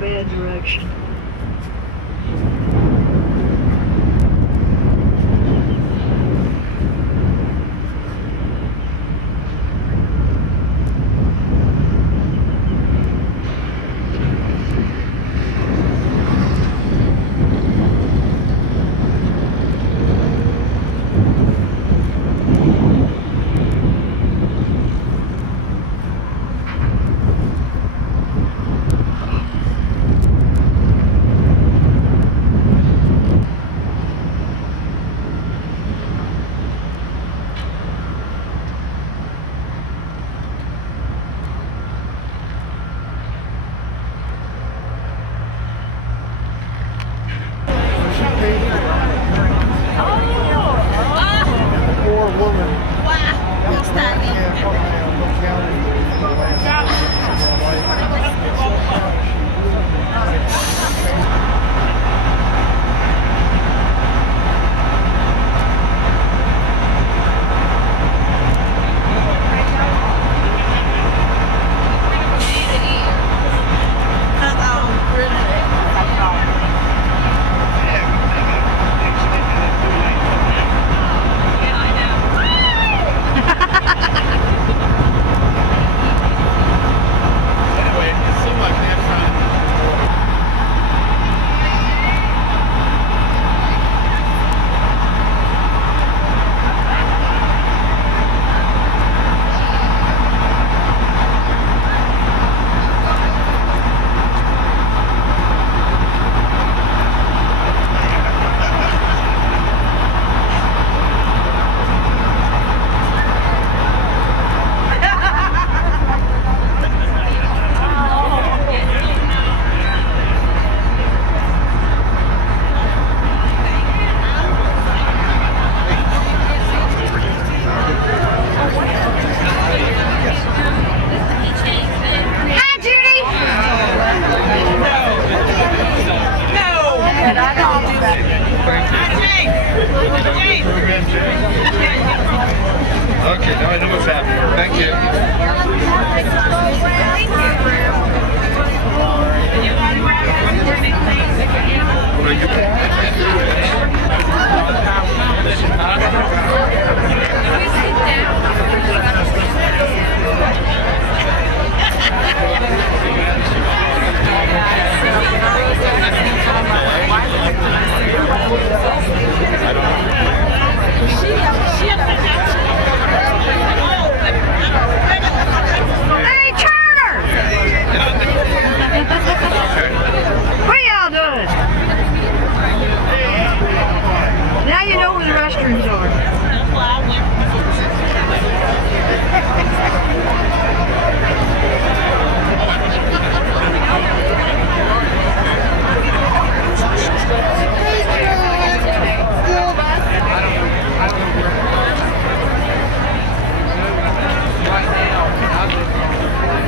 bad direction. Okay, now I know what's happening. Thank you. Hey, Turner! What y'all doing? Now you know where the restrooms are.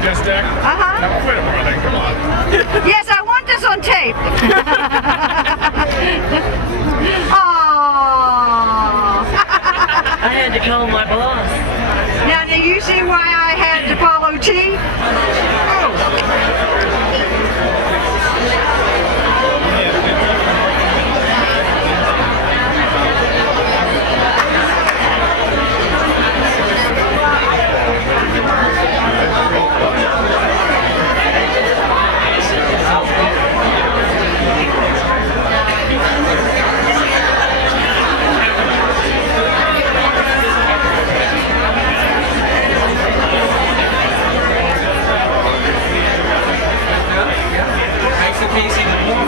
Just there? Uh-huh. Now, wait a minute, come on. Yes, I want this on tape. Aww. I had to call my boss. Now, do you see why I had to follow T? Makes it easy.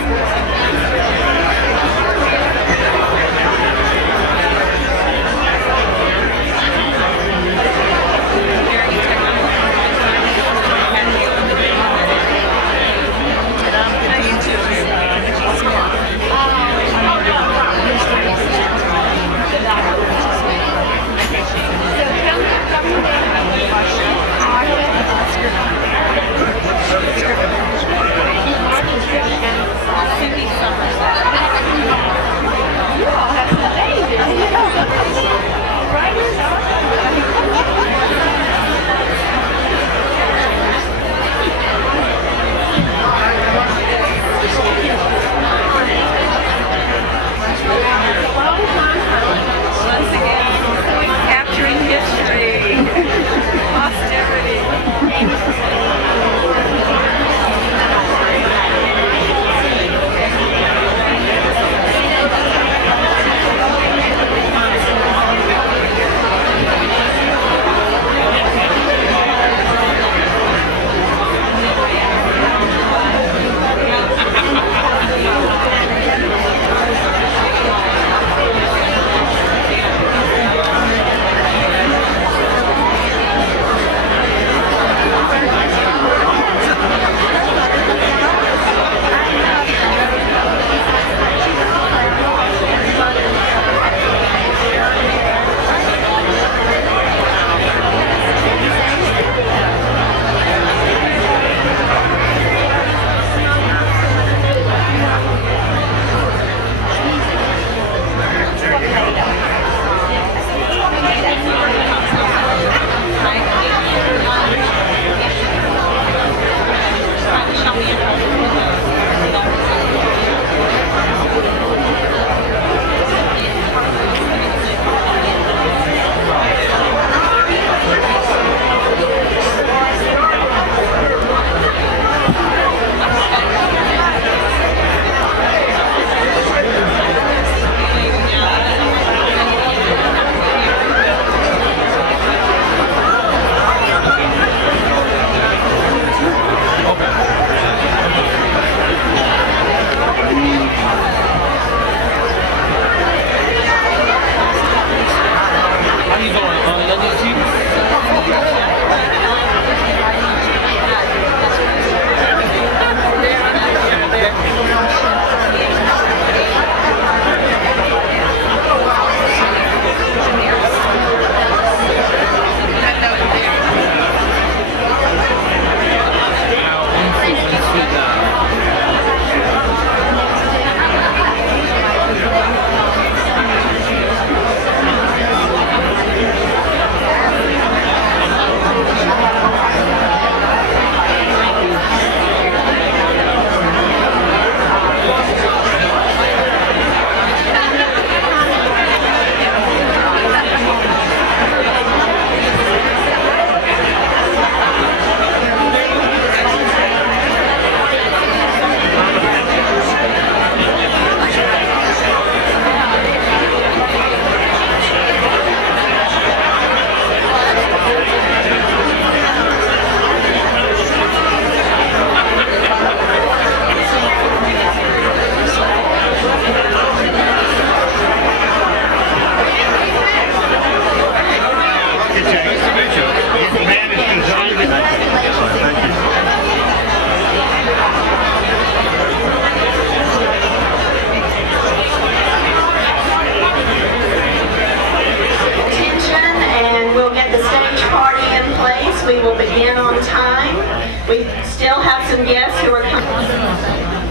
We still have some guests who are coming.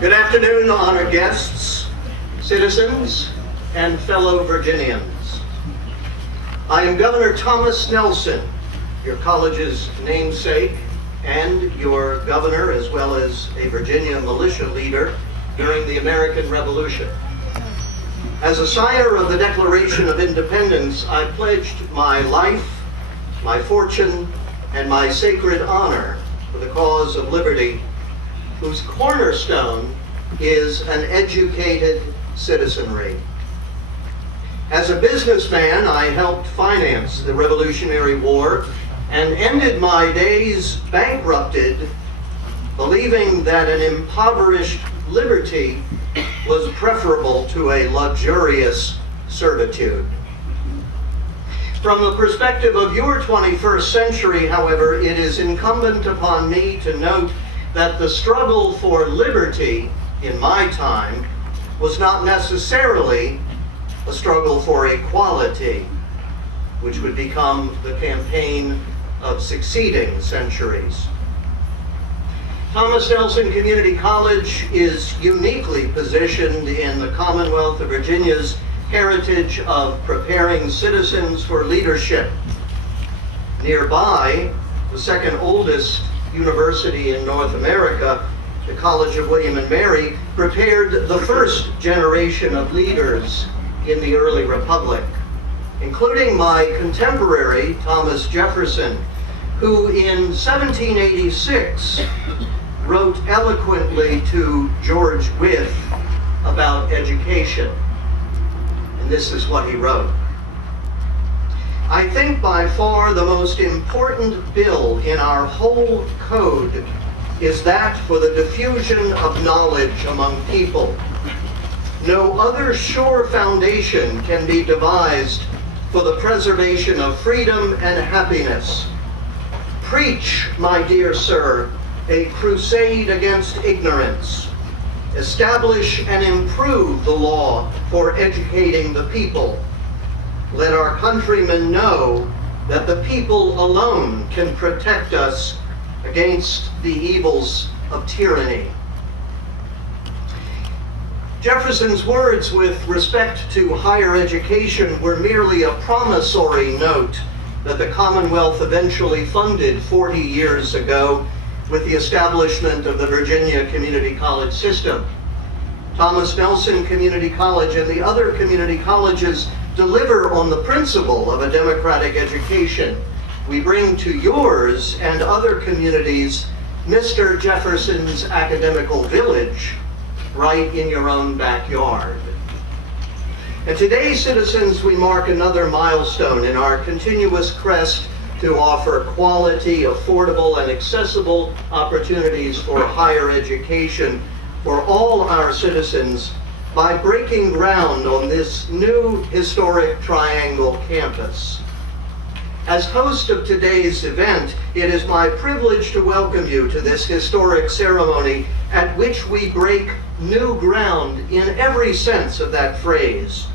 Good afternoon, honored guests, citizens, and fellow Virginians. I am Governor Thomas Nelson, your college's namesake and your governor, as well as a Virginia militia leader during the American Revolution. As a sire of the Declaration of Independence, I pledged my life, my fortune, and my sacred honor for the cause of liberty, whose cornerstone is an educated citizenry. As a businessman, I helped finance the Revolutionary War and ended my days bankrupted, believing that an impoverished liberty was preferable to a luxurious servitude. From the perspective of your 21st century, however, it is incumbent upon me to note that the struggle for liberty in my time was not necessarily a struggle for equality, which would become the campaign of succeeding centuries. Thomas Nelson Community College is uniquely positioned in the Commonwealth of Virginia's heritage of preparing citizens for leadership. Nearby, the second oldest university in North America, the College of William and Mary, prepared the first generation of leaders in the early republic, including my contemporary, Thomas Jefferson, who in 1786 wrote eloquently to George Wythe about education. And this is what he wrote. I think by far the most important bill in our whole code is that for the diffusion of knowledge among people. No other sure foundation can be devised for the preservation of freedom and happiness. Preach, my dear sir, a crusade against ignorance. Establish and improve the law for educating the people. Let our countrymen know that the people alone can protect us against the evils of tyranny. Jefferson's words with respect to higher education were merely a promissory note that the Commonwealth eventually funded 40 years ago with the establishment of the Virginia Community College system. Thomas Nelson Community College and the other community colleges deliver on the principle of a democratic education. We bring to yours and other communities Mr. Jefferson's academical village right in your own backyard. And today, citizens, we mark another milestone in our continuous quest to offer quality, affordable, and accessible opportunities for higher education for all our citizens by breaking ground on this new historic Triangle campus. As host of today's event, it is my privilege to welcome you to this historic ceremony at which we break new ground in every sense of that phrase,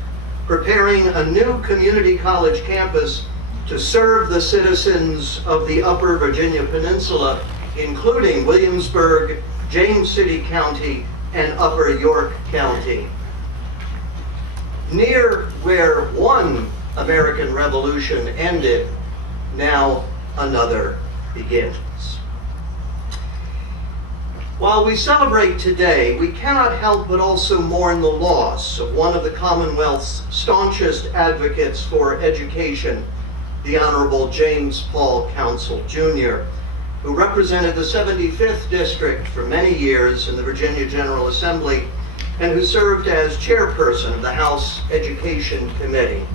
preparing a new community college campus to serve the citizens of the Upper Virginia Peninsula, including Williamsburg, James City County, and Upper York County. Near where one American Revolution ended, now another begins. While we celebrate today, we cannot help but also mourn the loss of one of the Commonwealth's staunchest advocates for education, the Honorable James Paul Council, Jr., who represented the 75th District for many years in the Virginia General Assembly and who served as chairperson of the House Education Committee.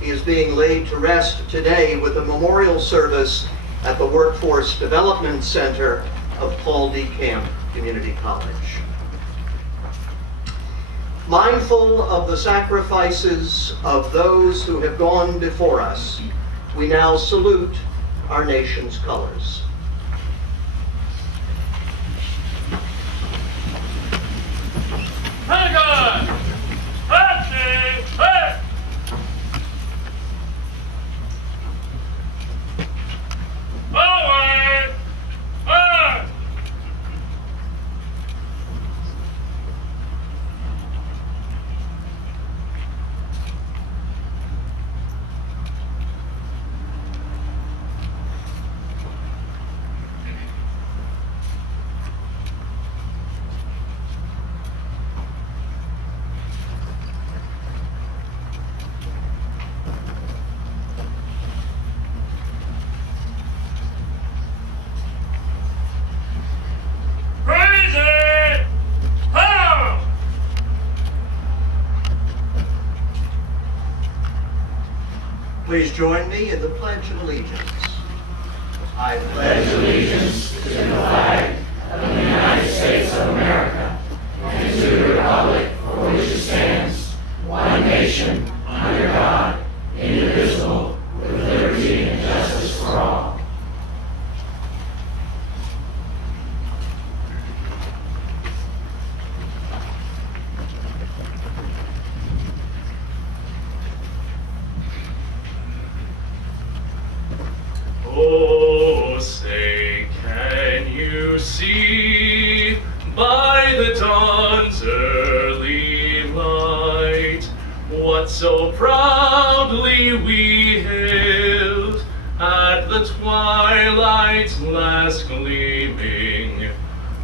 He is being laid to rest today with a memorial service at the Workforce Development Center of Paul D. Camp Community College. Mindful of the sacrifices of those who have gone before us, we now salute our nation's colors. Pentagon! Action! Hey! Forward! Forward! Crazy! How? Please join me in the Pledge of Allegiance. I pledge allegiance to the flag of the United States of America and to the republic for which it stands, one nation, under God, indivisible, with liberty and justice for all. Oh, say, can you see by the dawn's early light what so proudly we hailed at the twilight's last gleaming,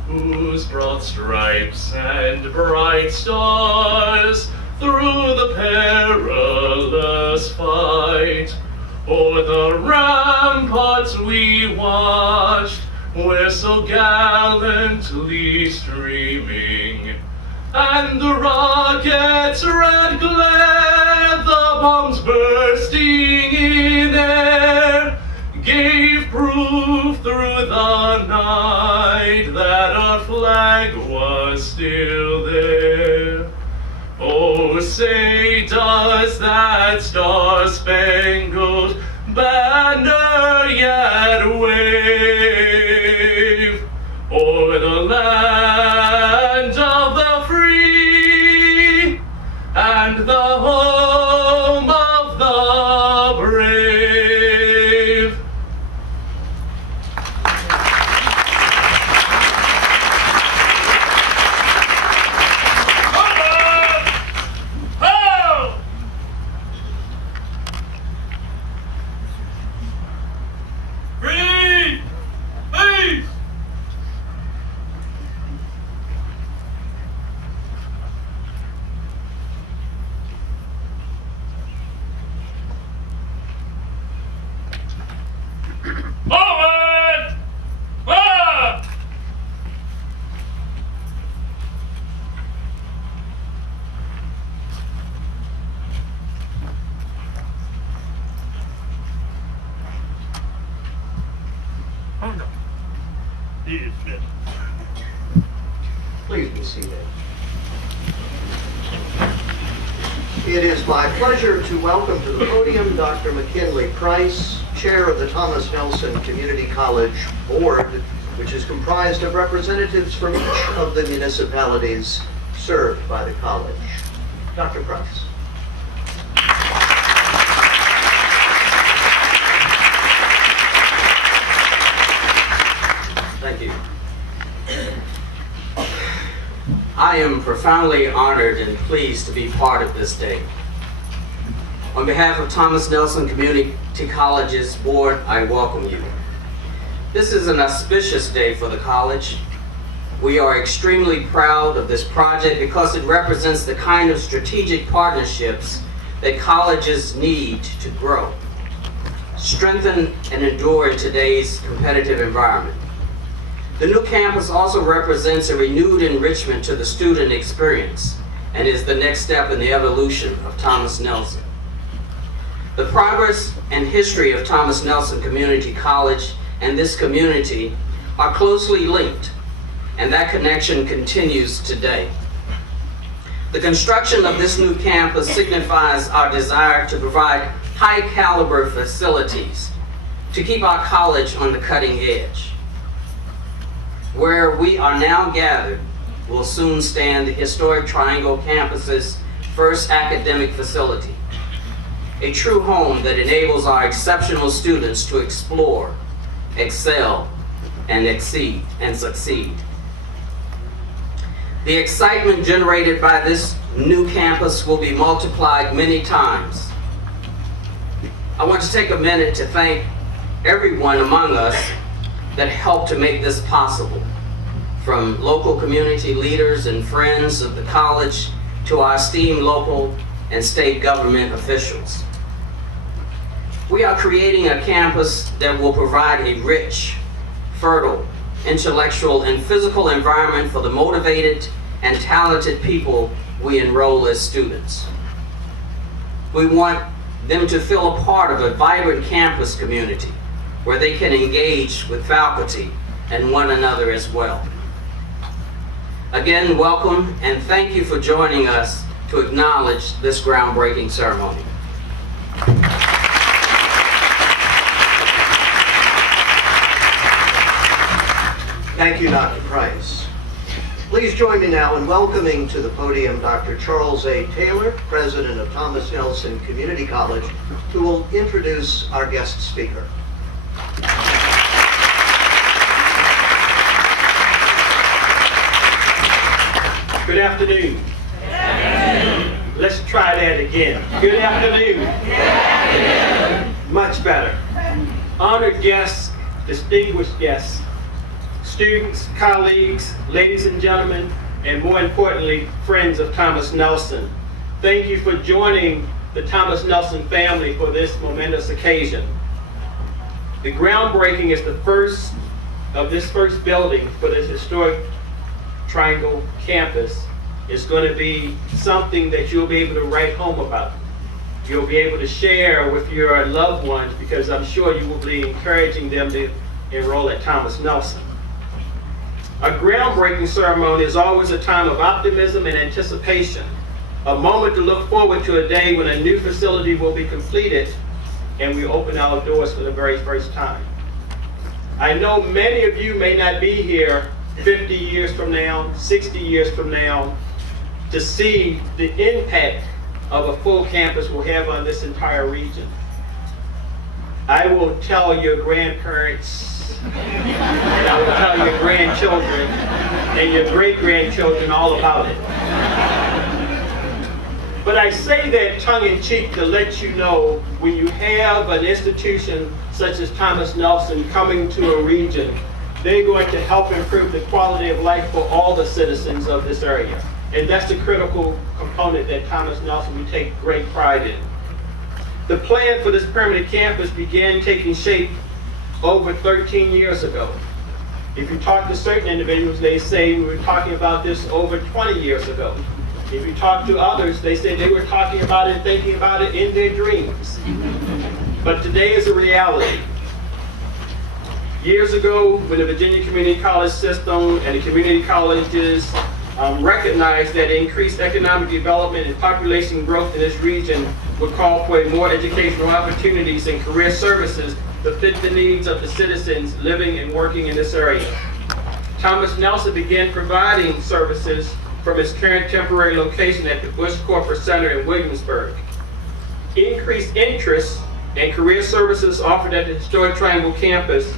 whose broad stripes and bright stars through the perilous fight o'er the ramparts we watched, were so gallantly streaming, and the rockets' red glare, the bombs bursting in air, gave proof through the night that our flag was still there. Oh, say, does that star-spangled banner yet wave o'er the land of the free and the home of the brave? Free! Peace! Forward! Forward! did. Please be seated. It is my pleasure to welcome to the podium Dr. McKinley Price, Chair of the Thomas Nelson Community College Board, which is comprised of representatives from each of the municipalities served by the college. Dr. Price. Thank you. I am profoundly honored and pleased to be part of this day. On behalf of Thomas Nelson Community College's board, I welcome you. This is an auspicious day for the college. We are extremely proud of this project because it represents the kind of strategic partnerships that colleges need to grow, strengthen, and endure in today's competitive environment. The new campus also represents a renewed enrichment to the student experience and is the next step in the evolution of Thomas Nelson. The progress and history of Thomas Nelson Community College and this community are closely linked, and that connection continues today. The construction of this new campus signifies our desire to provide high-caliber facilities to keep our college on the cutting edge. Where we are now gathered will soon stand the historic Triangle campus's first academic facility, a true home that enables our exceptional students to explore, excel, and succeed. The excitement generated by this new campus will be multiplied many times. I want to take a minute to thank everyone among us that helped to make this possible, from local community leaders and friends of the college to our esteemed local and state government officials. We are creating a campus that will provide a rich, fertile, intellectual, and physical environment for the motivated and talented people we enroll as students. We want them to feel a part of a vibrant campus community where they can engage with faculty and one another as well. Again, welcome and thank you for joining us to acknowledge this groundbreaking ceremony. Thank you, Dr. Price. Please join me now in welcoming to the podium Dr. Charles A. Taylor, President of Thomas Nelson Community College, who will introduce our guest speaker. Good afternoon. Let's try that again. Good afternoon. Much better. Honored guests, distinguished guests, students, colleagues, ladies and gentlemen, and more importantly, friends of Thomas Nelson. Thank you for joining the Thomas Nelson family for this momentous occasion. The groundbreaking is the first of this first building for this historic Triangle campus. Is going to be something that you'll be able to write home about. You'll be able to share with your loved ones because I'm sure you will be encouraging them to enroll at Thomas Nelson. A groundbreaking ceremony is always a time of optimism and anticipation, a moment to look forward to a day when a new facility will be completed and we open our doors for the very first time. I know many of you may not be here 50 years from now, 60 years from now, to see the impact of a full campus will have on this entire region. I will tell your grandparents, and I will tell your grandchildren, and your great-grandchildren all about it. But I say that tongue-in-cheek to let you know when you have an institution such as Thomas Nelson coming to a region, they're going to help improve the quality of life for all the citizens of this area. And that's the critical component that Thomas Nelson will take great pride in. The plan for this permanent campus began taking shape over 13 years ago. If you talk to certain individuals, they say we were talking about this over 20 years ago. If you talk to others, they say they were talking about it, thinking about it in their dreams. But today is a reality. Years ago, when the Virginia Community College System and the community colleges recognized that increased economic development and population growth in this region would call for more educational opportunities and career services to fit the needs of the citizens living and working in this area. Thomas Nelson began providing services from his current temporary location at the Bush Corporate Center in Williamsburg. Increased interest and career services offered at the historic Triangle campus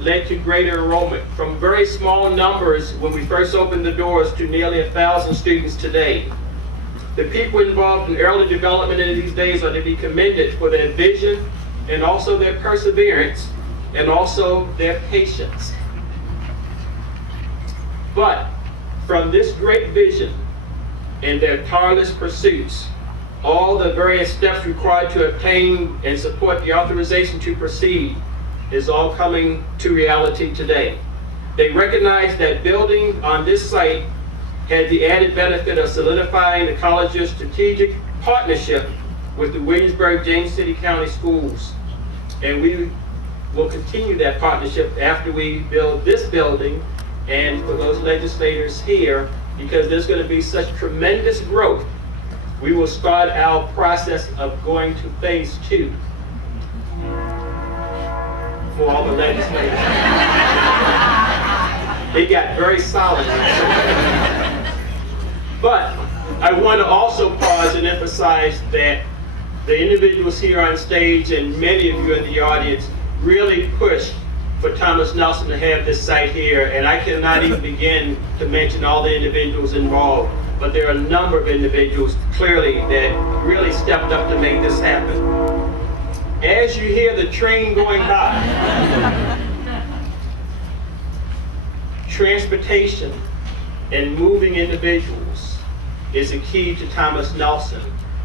led to greater enrollment from very small numbers when we first opened the doors to nearly 1,000 students today. The people involved in early development in these days are to be commended for their vision and also their perseverance and also their patience. But from this great vision and their tireless pursuits, all the various steps required to obtain and support the authorization to proceed is all coming to reality today. They recognize that building on this site had the added benefit of solidifying the college's strategic partnership with the Williamsburg-James City County Schools. And we will continue that partnership after we build this building and for those legislators here, because there's going to be such tremendous growth. We will start our process of going to phase 2 for all the legislators. It got very solid. But I want to also pause and emphasize that the individuals here on stage and many of you in the audience really pushed for Thomas Nelson to have this site here, and I cannot even begin to mention all the individuals involved, but there are a number of individuals clearly that really stepped up to make this happen. As you hear the train going by, transportation and moving individuals is a key to Thomas Nelson.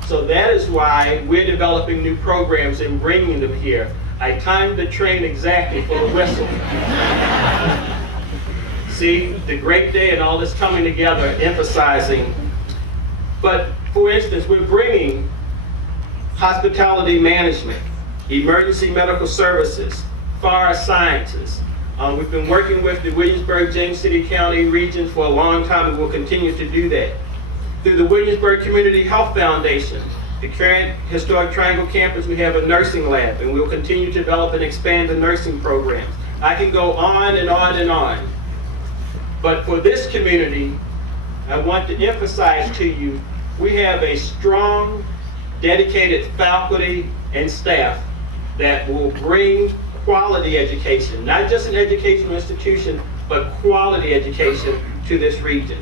So that is why we're developing new programs and bringing them here. I timed the train exactly for the whistle. See, the great day and all this coming together, emphasizing. But for instance, we're bringing hospitality management, emergency medical services, fire sciences. We've been working with the Williamsburg-James City County region for a long time, and we'll continue to do that. Through the Williamsburg Community Health Foundation, the current historic Triangle campus, we have a nursing lab, and we'll continue to develop and expand the nursing programs. I can go on and on and on. But for this community, I want to emphasize to you, we have a strong, dedicated faculty and staff that will bring quality education, not just an educational institution, but quality education to this region.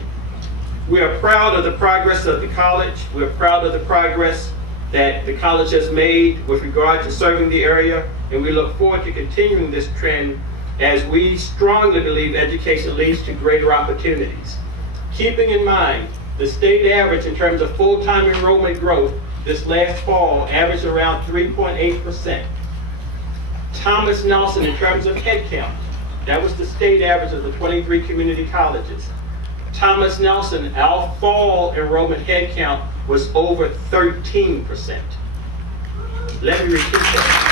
We are proud of the progress of the college. We're proud of the progress that the college has made with regard to serving the area, and we look forward to continuing this trend as we strongly believe education leads to greater opportunities. Keeping in mind, the state average in terms of full-time enrollment growth this last fall averaged around 3.8%. Thomas Nelson, in terms of headcount, that was the state average of the 23 community colleges. Thomas Nelson, our fall enrollment headcount was over 13%. Let me repeat that.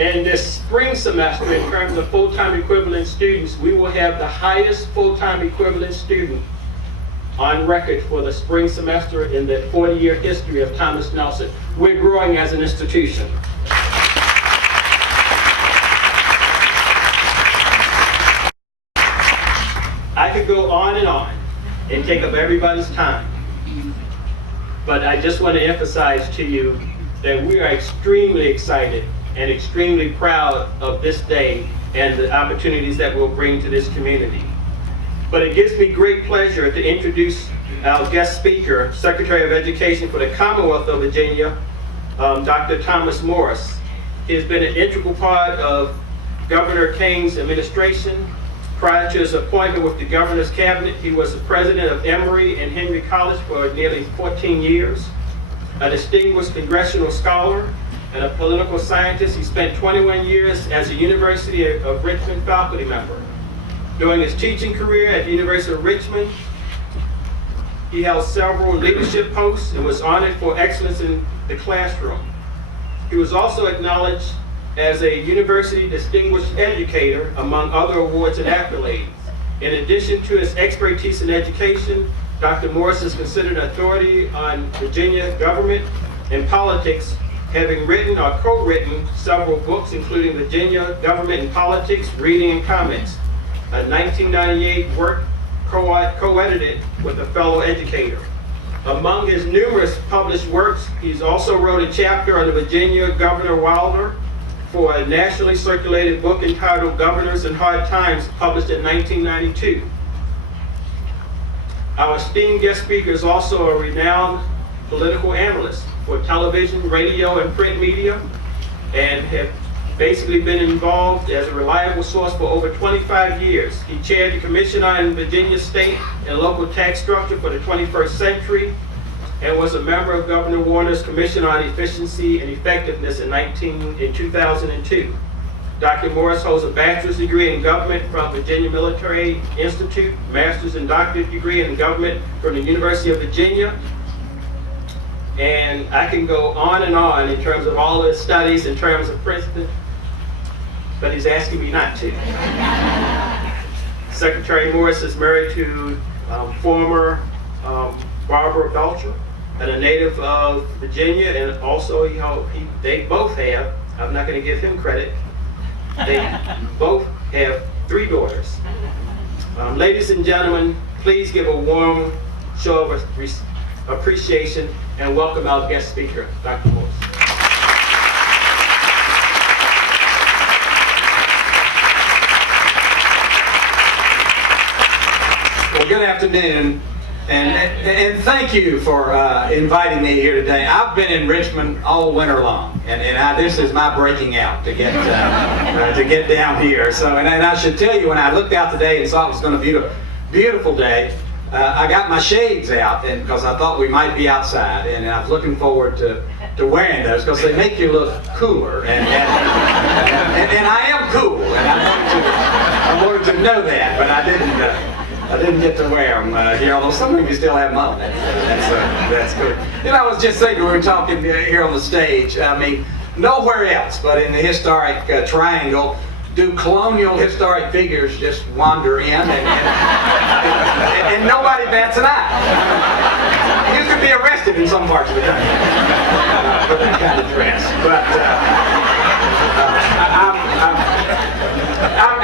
In this spring semester, in terms of full-time equivalent students, we will have the highest full-time equivalent student on record for the spring semester in the 40-year history of Thomas Nelson. We're growing as an institution. I could go on and take up everybody's time. But I just want to emphasize to you that we are extremely excited and extremely proud of this day and the opportunities that we'll bring to this community. But it gives me great pleasure to introduce our guest speaker, Secretary of Education for the Commonwealth of Virginia, Dr. Thomas Morris. He has been an integral part of Governor Kane's administration. Prior to his appointment with the governor's cabinet, he was the president of Emory and Henry College for nearly 14 years. A distinguished congressional scholar and a political scientist, he spent 21 years as a University of Richmond faculty member. During his teaching career at the University of Richmond, He held several leadership posts and was honored for excellence in the classroom. He was also acknowledged as a University Distinguished Educator, among other awards and accolades. In addition to his expertise in education, Dr. Morris is considered an authority on Virginia government and politics, having written or co-written several books, including Virginia Government and Politics, Reading and Comments, a 1998 work co-edited with a fellow educator. Among his numerous published works, he's also wrote a chapter on the Virginia Governor Wilder for a nationally circulated book entitled Governors in Hard Times, published in 1992. Our esteemed guest speaker is also a renowned political analyst for television, radio, and print media, and have basically been involved as a reliable source for over 25 years. He chaired the Commission on Virginia State and Local Tax Structure for the 21st Century and was a member of Governor Warner's Commission on Efficiency and Effectiveness in 2002. Dr. Morris holds a bachelor's degree in government from Virginia Military Institute, master's and doctorate degree in government from the University of Virginia. And I can go on and on in terms of all his studies, in terms of Princeton, but he's asking me not to. Secretary Morris is married to former Barbara Belcher, and a native of Virginia, and also they both have, I'm not going to give him credit, they both have 3 daughters. Ladies and gentlemen, please give a warm show of appreciation and welcome our guest speaker, Dr. Morris. Well, good afternoon, and thank you for inviting me here today. I've been in Richmond all winter long, and this is my breaking out to get down here. So, and I should tell you, when I looked out today and saw it was going to be a beautiful day, I got my shades out, and because I thought we might be outside, and I was looking forward to wearing those because they make you look cooler, and I am cool, and I wanted to know that, but I didn't get to wear them here, although some of you still have them on. That's good. You know, I was just thinking, we were talking here on the stage, I mean, nowhere else but in the historic triangle do colonial historic figures just wander in and nobody bats an eye. You could be arrested in some parts of the country for that kind of dress. But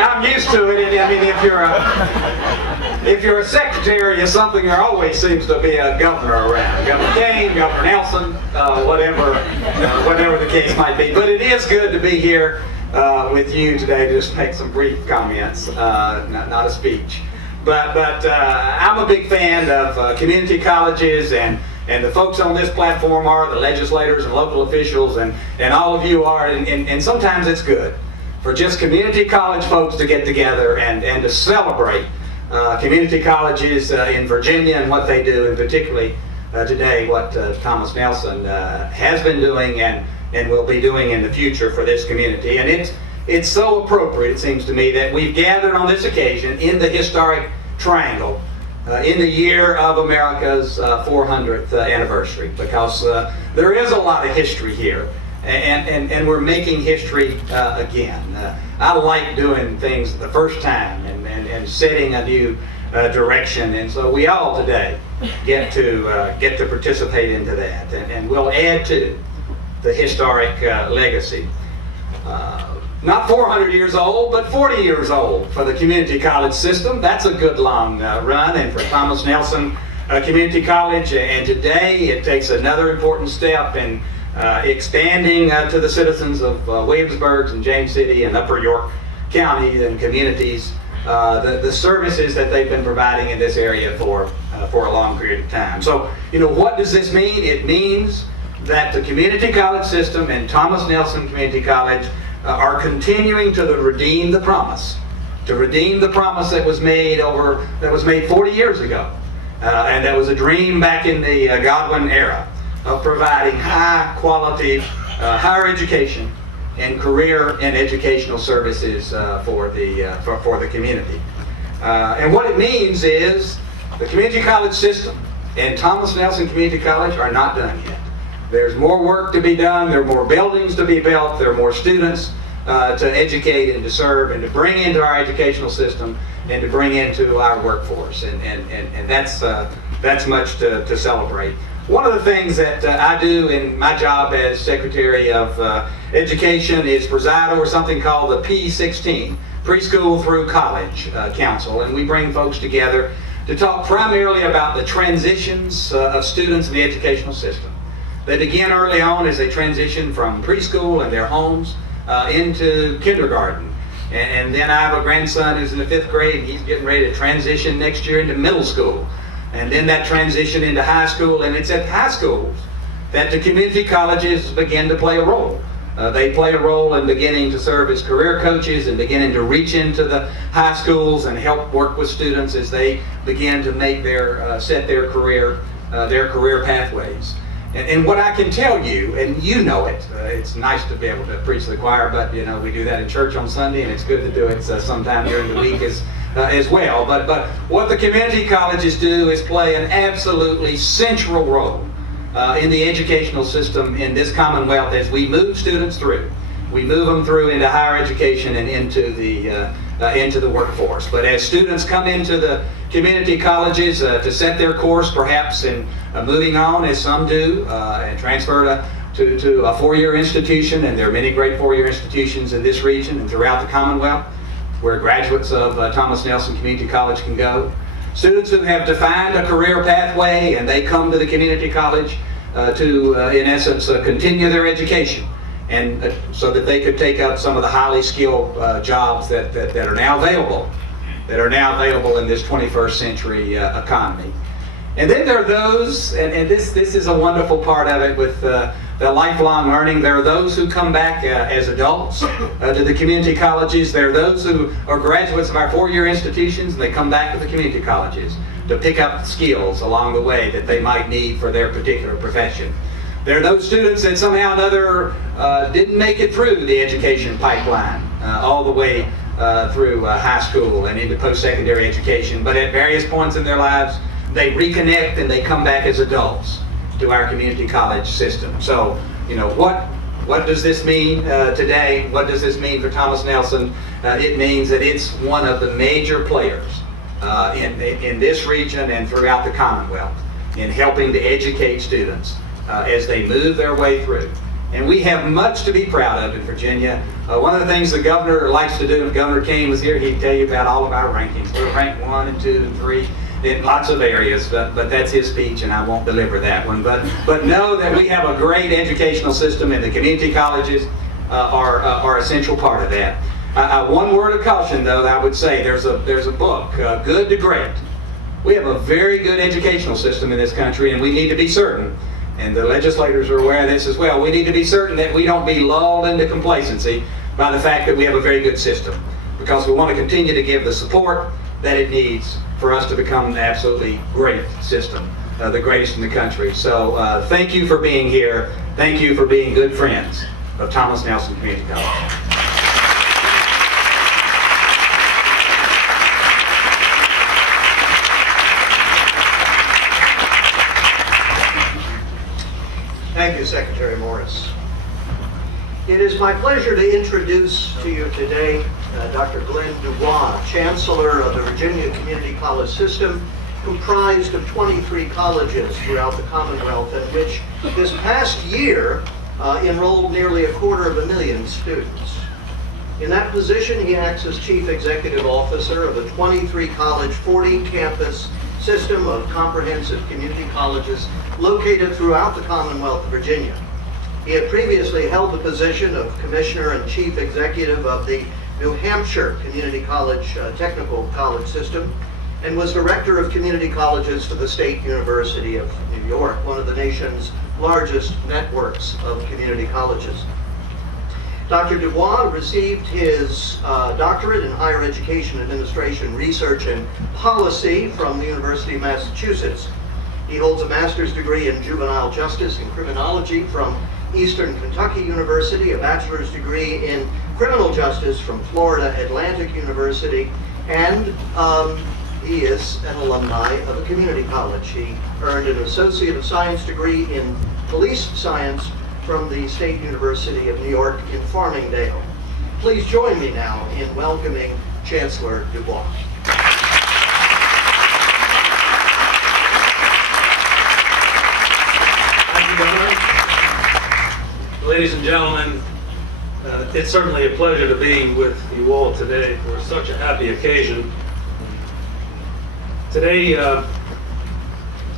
I'm used to it, and I mean, if you're a secretary of something, there always seems to be a governor around. Governor Kane, Governor Nelson, whatever the case might be. But it is good to be here with you today to just make some brief comments, not a speech. But I'm a big fan of community colleges, and the folks on this platform are, the legislators and local officials, and all of you are, and sometimes it's good for just community college folks to get together and to celebrate community colleges in Virginia and what they do, and particularly today what Thomas Nelson has been doing and will be doing in the future for this community. And it's so appropriate, it seems to me, that we've gathered on this occasion in the historic triangle in the year of America's 400th anniversary, because there is a lot of history here, and we're making history again. I like doing things the first time and setting a new direction, and so we all today get to participate into that, and we'll add to the historic legacy. Not 400 years old, but 40 years old for the community college system. That's a good long run, and for Thomas Nelson Community College. And today it takes another important step in expanding to the citizens of Williamsburg and James City and Upper York counties and communities the services that they've been providing in this area for a long period of time. So, you know, what does this mean? It means that the community college system and Thomas Nelson Community College are continuing to redeem the promise that was made 40 years ago, and that was a dream back in the Godwin era of providing high quality higher education and career and educational services for the community. And what it means is the community college system and Thomas Nelson Community College are not done yet. There's more work to be done, there are more buildings to be built, there are more students to educate and to serve and to bring into our educational system and to bring into our workforce. And that's much to celebrate. One of the things that I do in my job as Secretary of Education is preside over something called the P16, Preschool Through College Council. And we bring folks together to talk primarily about the transitions of students in the educational system. They begin early on as they transition from preschool and their homes into kindergarten. And then I have a grandson who's in the 5th grade, and he's getting ready to transition next year into middle school. And then that transition into high school, and it's at high schools that the community colleges begin to play a role. They play a role in beginning to serve as career coaches and beginning to reach into the high schools and help work with students as they begin to make set their career pathways. And what I can tell you, and you know it, it's nice to be able to preach to the choir, but you know we do that in church on Sunday, and it's good to do it sometime during the week as well. But what the community colleges do is play an absolutely central role in the educational system in this Commonwealth as we move students through. We move them through into higher education and into the workforce. But as students come into the community colleges to set their course, perhaps in moving on, as some do, and transfer to a four-year institution, and there are many great four-year institutions in this region and throughout the Commonwealth where graduates of Thomas Nelson Community College can go. Students who have defined a career pathway and they come to the community college to, in essence, continue their education, and so that they could take up some of the highly skilled jobs that are now available, in this 21st century economy. And then there are those, and this is a wonderful part of it with the lifelong learning. There are those who come back as adults to the community colleges. There are those who are graduates of our four-year institutions, and they come back to the community colleges to pick up skills along the way that they might need for their particular profession. There are those students that somehow or another didn't make it through the education pipeline all the way through high school and into post-secondary education, but at various points in their lives they reconnect and they come back as adults to our community college system. So, you know, what does this mean today? What does this mean for Thomas Nelson? It means that it's one of the major players in this region and throughout the Commonwealth in helping to educate students as they move their way through. And we have much to be proud of in Virginia. One of the things the governor likes to do, if Governor King was here, he'd tell you about all of our rankings. We're ranked 1 and 2 and 3 in lots of areas, but that's his speech and I won't deliver that one. But know that we have a great educational system, and the community colleges are a central part of that. One word of caution, though, I would say there's a book, Good to Great. We have a very good educational system in this country, and we need to be certain, and the legislators are aware of this as well, we need to be certain that we don't be lulled into complacency by the fact that we have a very good system, because we want to continue to give the support that it needs for us to become an absolutely great system, the greatest in the country. So thank you for being here. Thank you for being good friends of Thomas Nelson Community College. Thank you, Secretary Morris. It is my pleasure to introduce to you today Dr. Glenn Dubois, Chancellor of the Virginia Community College System, comprised of 23 colleges throughout the Commonwealth, and which this past year enrolled nearly 250,000 students. In that position, he acts as Chief Executive Officer of a 23-college, 40-campus system of comprehensive community colleges located throughout the Commonwealth of Virginia. He had previously held the position of Commissioner and Chief Executive of the New Hampshire Community College Technical College System, and was Director of Community Colleges for the State University of New York, one of the nation's largest networks of community colleges. Dr. Dubois received his doctorate in Higher Education Administration Research and Policy from the University of Massachusetts. He holds a master's degree in Juvenile Justice and Criminology from Eastern Kentucky University, a bachelor's degree in Criminal Justice from Florida Atlantic University, and He is an alumni of a community college. He earned an Associate of Science degree in Police Science from the State University of New York in Farmingdale. Please join me now in welcoming Chancellor Dubois. Thank you, Governor. Ladies and gentlemen, it's certainly a pleasure to be with you all today for such a happy occasion. Today,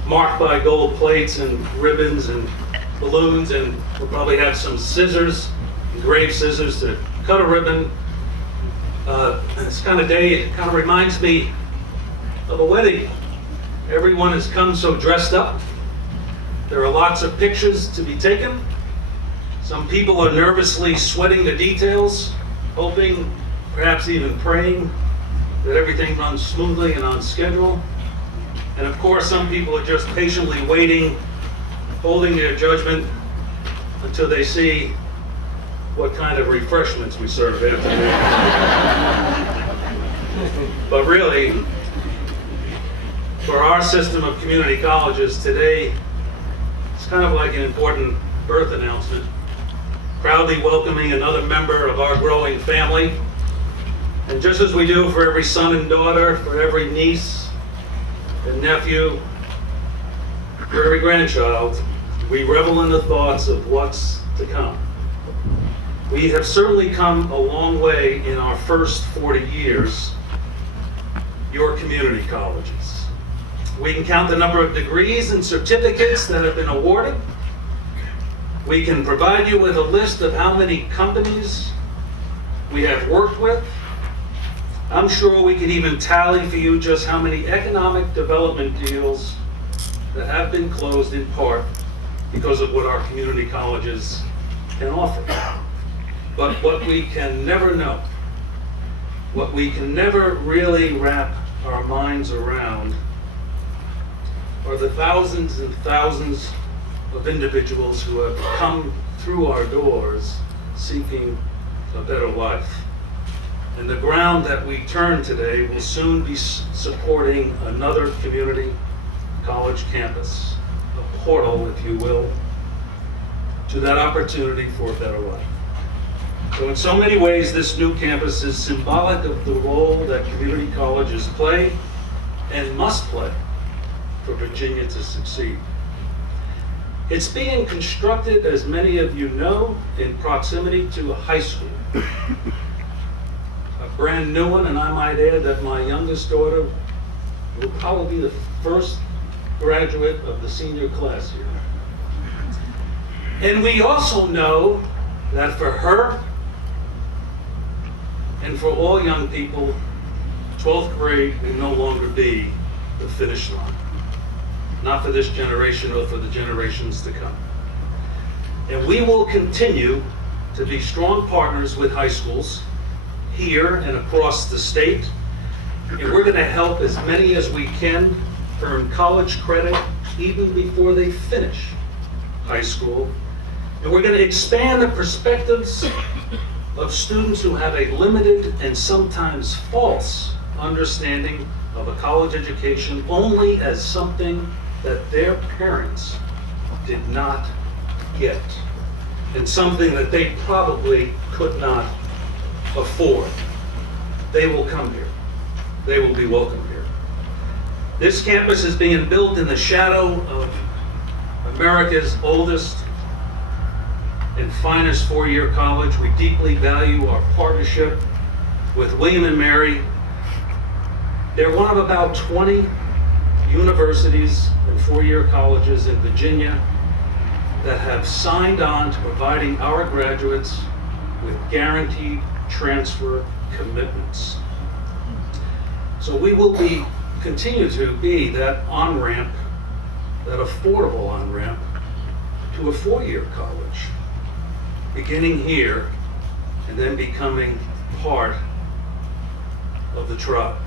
marked by gold plates and ribbons and balloons, and we'll probably have some scissors, engraved scissors to cut a ribbon. This kind of day, it kind of reminds me of a wedding. Everyone has come so dressed up. There are lots of pictures to be taken. Some people are nervously sweating the details, hoping, perhaps even praying, that everything runs smoothly and on schedule. And of course, some people are just patiently waiting, holding their judgment until they see what kind of refreshments we serve after. But really, for our system of community colleges today, it's kind of like an important birth announcement, proudly welcoming another member of our growing family. And just as we do for every son and daughter, for every niece and nephew, for every grandchild, we revel in the thoughts of what's to come. We have certainly come a long way in our first 40 years, your community colleges. We can count the number of degrees and certificates that have been awarded. We can provide you with a list of how many companies we have worked with. I'm sure we could even tally for you just how many economic development deals that have been closed in part because of what our community colleges can offer. But what we can never know, what we can never really wrap our minds around, are the thousands and thousands of individuals who have come through our doors seeking a better life. And the ground that we turn today will soon be supporting another community college campus, a portal, if you will, to that opportunity for a better life. So in so many ways, this new campus is symbolic of the role that community colleges play and must play for Virginia to succeed. It's being constructed, as many of you know, in proximity to a high school. A brand new one, and I might add that my youngest daughter will probably be the first graduate of the senior class here. And we also know that for her and for all young people, 12th grade will no longer be the finish line. Not for this generation or for the generations to come. And we will continue to be strong partners with high schools here and across the state. And we're going to help as many as we can earn college credit even before they finish high school. And we're going to expand the perspectives of students who have a limited and sometimes false understanding of a college education only as something that their parents did not get, and something that they probably could not afford. They will come here. They will be welcome here. This campus is being built in the shadow of America's oldest and finest four-year college. We deeply value our partnership with William and Mary. They're one of about 20 universities and four-year colleges in Virginia that have signed on to providing our graduates with guaranteed transfer commitments. So we will continue to be that on-ramp, that affordable on-ramp to a four-year college, beginning here and then becoming part of the tribe.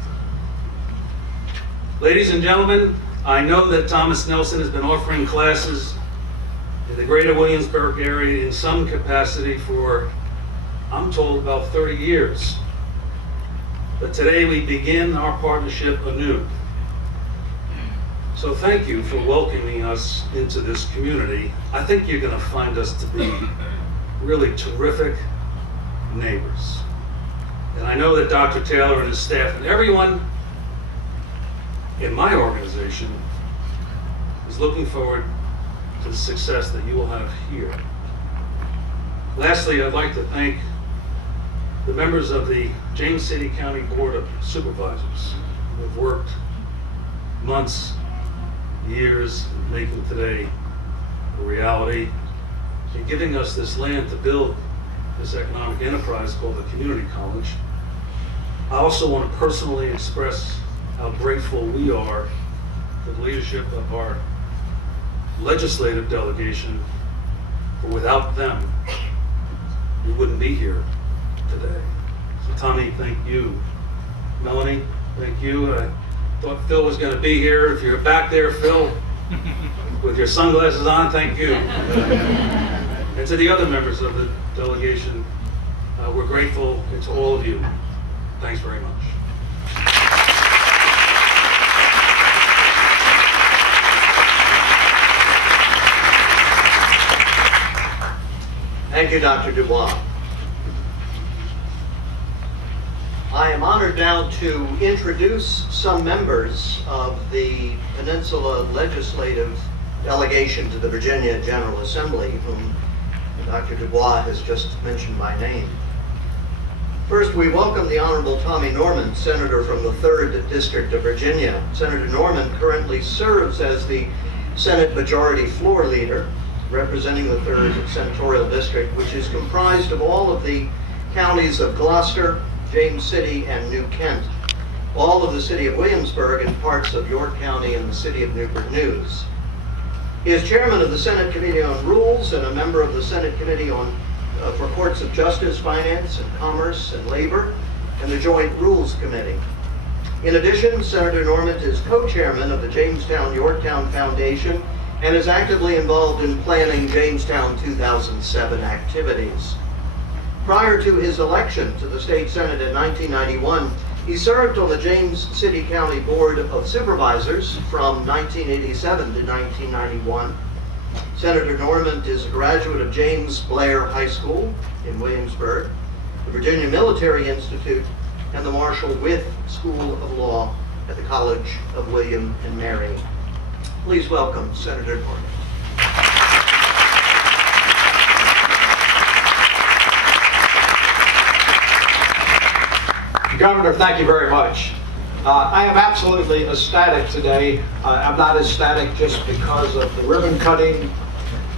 Ladies and gentlemen, I know that Thomas Nelson has been offering classes in the greater Williamsburg area in some capacity for, I'm told, about 30 years. but today we begin our partnership anew. So thank you for welcoming us into this community. I think you're going to find us to be really terrific neighbors. And I know that Dr. Taylor and his staff and everyone in my organization is looking forward to the success that you will have here. Lastly, I'd like to thank the members of the James City County Board of Supervisors who have worked months, years in making today a reality and giving us this land to build this economic enterprise called the Community College. I also want to personally express how grateful we are for the leadership of our legislative delegation, for without them, we wouldn't be here today. So Tommy, thank you. Melanie, thank you. I thought Phil was going to be here. If you're back there, Phil, with your sunglasses on, thank you. And to the other members of the delegation, we're grateful, and to all of you, thanks very much. Thank you, Dr. Dubois. I am honored now to introduce some members of the Peninsula Legislative Delegation to the Virginia General Assembly, whom Dr. Dubois has just mentioned by name. First, we welcome the Honorable Tommy Norman, Senator from the 3rd District of Virginia. Senator Norman currently serves as the Senate Majority Floor Leader, representing the 3rd Senatorial District, which is comprised of all of the counties of Gloucester, James City, and New Kent, all of the city of Williamsburg, and parts of York County and the city of Newport News. He is chairman of the Senate Committee on Rules and a member of the Senate Committee on for Courts of Justice, Finance, and Commerce, and Labor, and the Joint Rules Committee. In addition, Senator Norman is co-chairman of the Jamestown-Yorktown Foundation and is actively involved in planning Jamestown 2007 activities. Prior to his election to the state senate in 1991, he served on the James City County Board of Supervisors from 1987 to 1991. Senator Norman is a graduate of James Blair High School in Williamsburg, the Virginia Military Institute, and the Marshall Wythe School of Law at the College of William and Mary. Please welcome Senator Norman. Governor, thank you very much. I am absolutely ecstatic today. I'm not ecstatic just because of the ribbon cutting.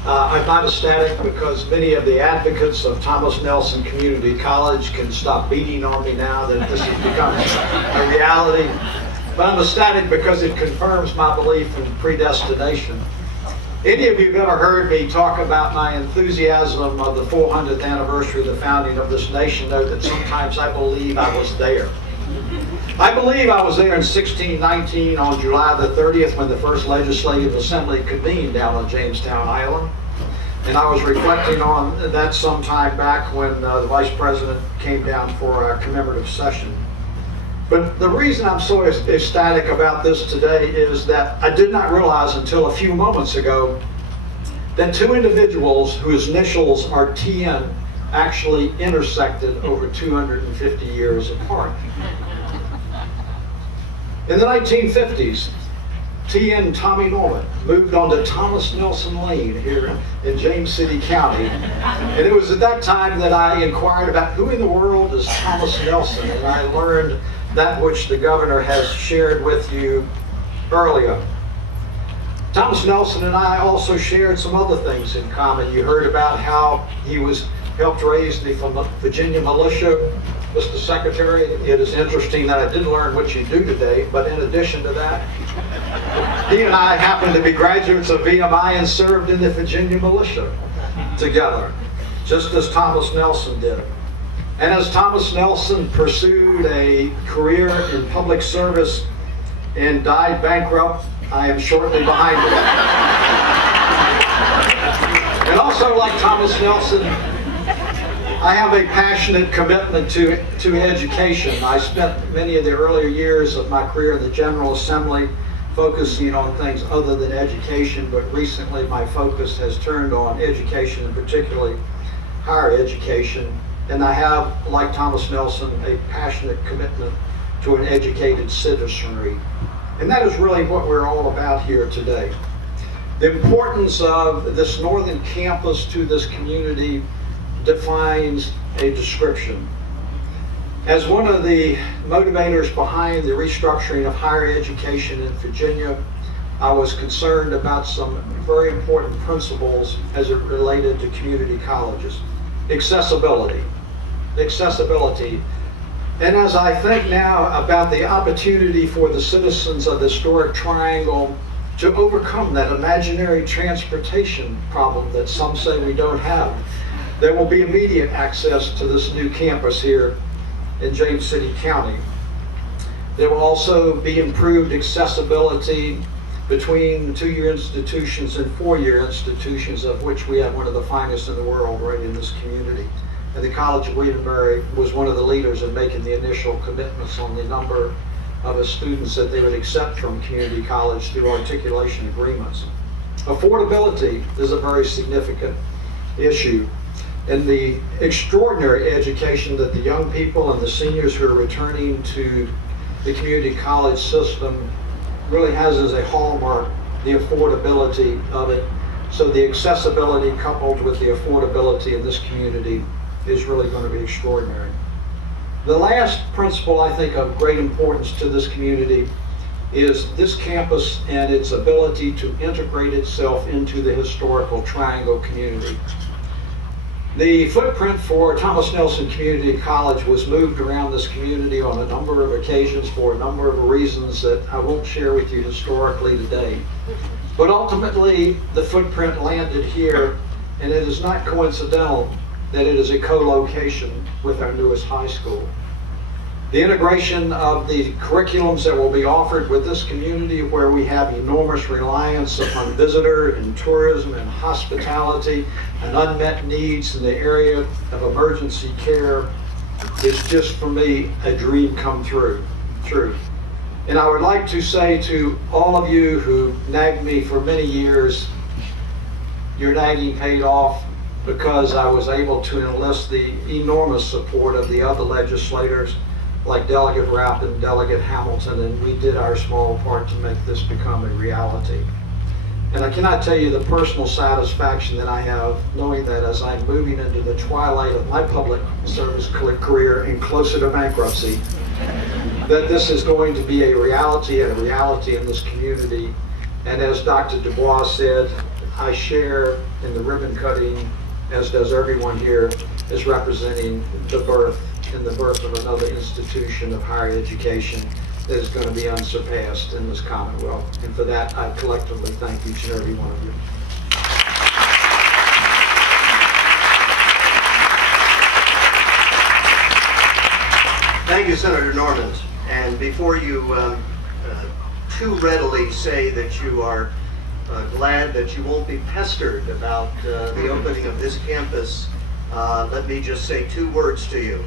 I'm not ecstatic because many of the advocates of Thomas Nelson Community College can stop beating on me now that this has become a reality. But I'm ecstatic because it confirms my belief in predestination. Any of you have ever heard me talk about my enthusiasm of the 400th anniversary of the founding of this nation know that sometimes I believe I was there. I believe I was there in 1619 on July the 30th when the first Legislative Assembly convened down on Jamestown Island. And I was reflecting on that some time back when the Vice President came down for a commemorative session. But the reason I'm so ecstatic about this today is that I did not realize until a few moments ago that two individuals whose initials are TN actually intersected over 250 years apart. In the 1950s, TN Tommy Norman moved on to Thomas Nelson Lane here in James City County. And it was at that time that I inquired about who in the world is Thomas Nelson, and I learned that which the governor has shared with you earlier. Thomas Nelson and I also shared some other things in common. You heard about how he helped raise the Virginia militia. Mr. Secretary, it is interesting that I didn't learn what you do today, but in addition to that, he and I happened to be graduates of VMI and served in the Virginia militia together, just as Thomas Nelson did. And as Thomas Nelson pursued a career in public service and died bankrupt, I am shortly behind him. And also, like Thomas Nelson, I have a passionate commitment to education. I spent many of the earlier years of my career in the General Assembly focusing on things other than education, but recently my focus has turned on education, and particularly higher education. And I have, like Thomas Nelson, a passionate commitment to an educated citizenry. And that is really what we're all about here today. The importance of this northern campus to this community defines a description. As one of the motivators behind the restructuring of higher education in Virginia, I was concerned about some very important principles as it related to community colleges. Accessibility. And as I think now about the opportunity for the citizens of the historic Triangle to overcome that imaginary transportation problem that some say we don't have, there will be immediate access to this new campus here in James City County. There will also be improved accessibility between two-year institutions and four-year institutions, of which we have one of the finest in the world right in this community. And the College of Wedenbury was one of the leaders in making the initial commitments on the number of students that they would accept from community college through articulation agreements. Affordability is a very significant issue. And the extraordinary education that the young people and the seniors who are returning to the community college system really has as a hallmark the affordability of it. So the accessibility coupled with the affordability in this community is really going to be extraordinary. The last principle I think of great importance to this community is this campus and its ability to integrate itself into the historical Triangle community. The footprint for Thomas Nelson Community College was moved around this community on a number of occasions for a number of reasons that I won't share with you historically today. But ultimately, the footprint landed here, and it is not coincidental that it is a co-location with our newest high school. The integration of the curriculums that will be offered with this community, where we have enormous reliance upon visitor and tourism and hospitality and unmet needs in the area of emergency care, is just for me a dream come true. And I would like to say to all of you who nagged me for many years, your nagging paid off, because I was able to enlist the enormous support of the other legislators like Delegate Rapp and Delegate Hamilton, and we did our small part to make this become a reality. And I cannot tell you the personal satisfaction that I have knowing that as I'm moving into the twilight of my public service career and closer to bankruptcy, that this is going to be a reality and a reality in this community. And as Dr. Dubois said, I share in the ribbon cutting, as does everyone here, as representing the birth of another institution of higher education that is going to be unsurpassed in this Commonwealth. And for that, I collectively thank each and every one of you. Thank you, Senator Normand. And before you too readily say that you are glad that you won't be pestered about the opening of this campus, let me just say two words to you.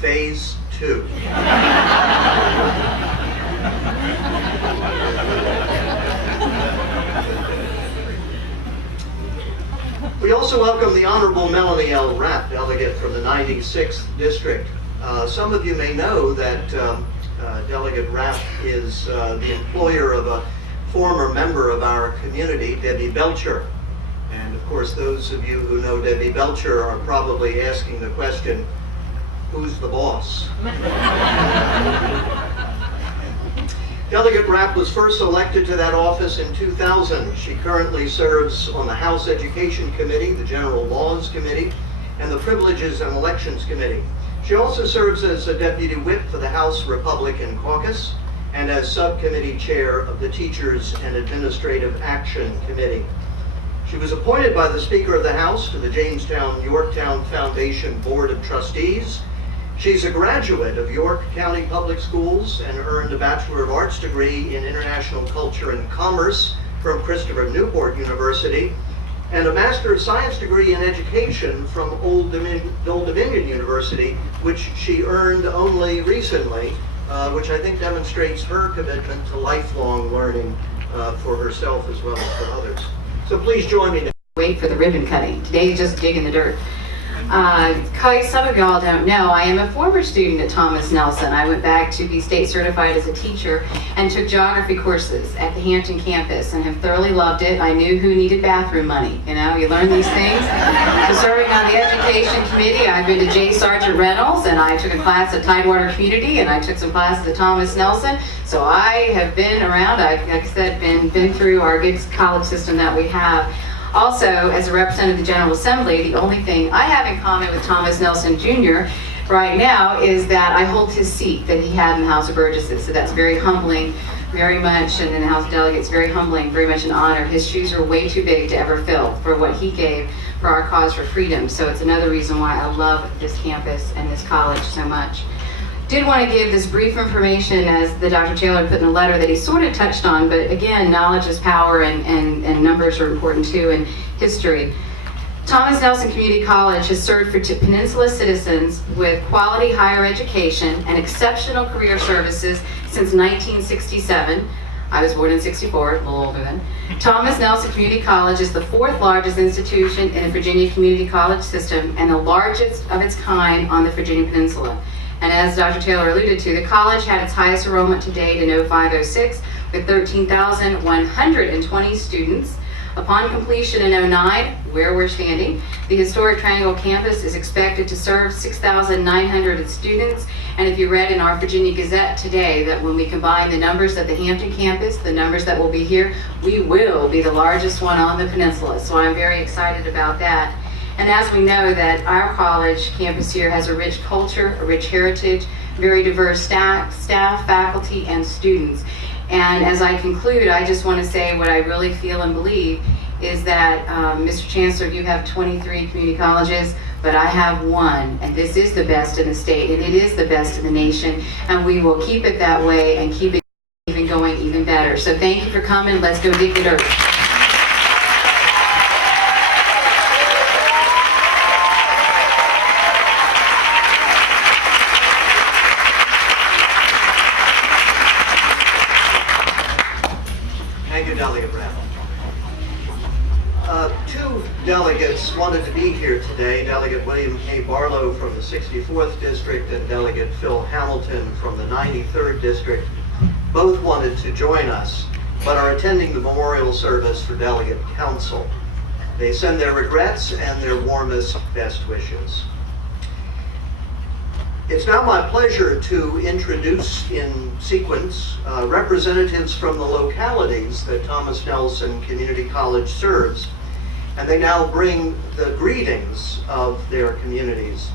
Phase 2. We also welcome the Honorable Melanie L. Rapp, delegate from the 96th District. Some of you may know that Delegate Rapp is the employer of a former member of our community, Debbie Belcher. And of course, those of you who know Debbie Belcher are probably asking the question, who's the boss? Delegate Rapp was first elected to that office in 2000. She currently serves on the House Education Committee, the General Laws Committee, and the Privileges and Elections Committee. She also serves as a deputy whip for the House Republican Caucus and as subcommittee chair of the Teachers and Administrative Action Committee. She was appointed by the Speaker of the House to the Jamestown-Yorktown Foundation Board of Trustees. She's a graduate of York County Public Schools and earned a Bachelor of Arts degree in International Culture and Commerce from Christopher Newport University. and a Master of Science degree in Education from Old Dominion University, which she earned only recently, which I think demonstrates her commitment to lifelong learning for herself as well as for others. So please join me now. Wait for the ribbon cutting. Today is just digging the dirt. Some of y'all don't know, I am a former student at Thomas Nelson. I went back to be state certified as a teacher and took geography courses at the Hampton campus and have thoroughly loved it. I knew who needed bathroom money. You know, you learn these things. So serving on the education committee, I've been to J. Sargent Reynolds, and I took a class at Tidewater Community, and I took some classes at Thomas Nelson. So I have been around, like I said, been through our good college system that we have. Also, as a representative of the General Assembly, the only thing I have in common with Thomas Nelson Jr. right now is that I hold his seat that he had in the House of Burgesses. So that's very humbling, very much, and in the House of Delegates, very humbling, very much an honor. His shoes are way too big to ever fill for what he gave for our cause for freedom. So it's another reason why I love this campus and this college so much. Did want to give this brief information, as the Dr. Taylor put in a letter that he sort of touched on, but again, knowledge is power, and numbers are important too, and history. Thomas Nelson Community College has served for Peninsula citizens with quality higher education and exceptional career services since 1967. I was born in '64, a little older then. Thomas Nelson Community College is the 4th largest institution in the Virginia Community College system and the largest of its kind on the Virginia Peninsula. And as Dr. Taylor alluded to, the college had its highest enrollment to date in 05-06 with 13,120 students. Upon completion in 09, where we're standing, the historic Triangle campus is expected to serve 6,900 students. And if you read in our Virginia Gazette today that when we combine the numbers at the Hampton campus, the numbers that will be here, we will be the largest one on the peninsula. So I'm very excited about that. And as we know that our college campus here has a rich culture, a rich heritage, very diverse staff, faculty, and students. And as I conclude, I just want to say what I really feel and believe is that, Mr. Chancellor, you have 23 community colleges, but I have one, and this is the best in the state, and it is the best in the nation, and we will keep it that way and keep it even going even better. So thank you for coming. Let's go dig the dirt. Thank you, Delegate Brown. Two delegates wanted to be here today, Delegate William K. Barlow from the 64th District and Delegate Phil Hamilton from the 93rd District. Both wanted to join us, but are attending the memorial service for Delegate Council. They send their regrets and their warmest best wishes. It's now my pleasure to introduce in sequence representatives from the localities that Thomas Nelson Community College serves, and they now bring the greetings of their communities.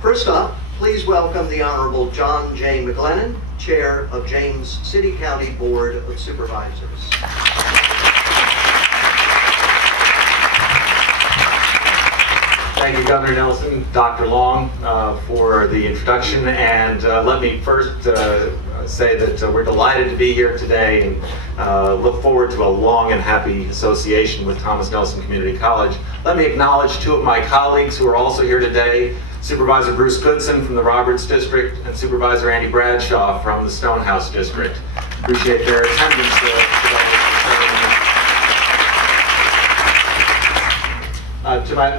First up, please welcome the Honorable John J. McGlennon, Chair of James City County Board of Supervisors. Thank you, Governor Nelson, Dr. Long, for the introduction. And let me first say that we're delighted to be here today and look forward to a long and happy association with Thomas Nelson Community College. Let me acknowledge two of my colleagues who are also here today, Supervisor Bruce Goodson from the Roberts District and Supervisor Andy Bradshaw from the Stonehouse District. Appreciate their attendance today.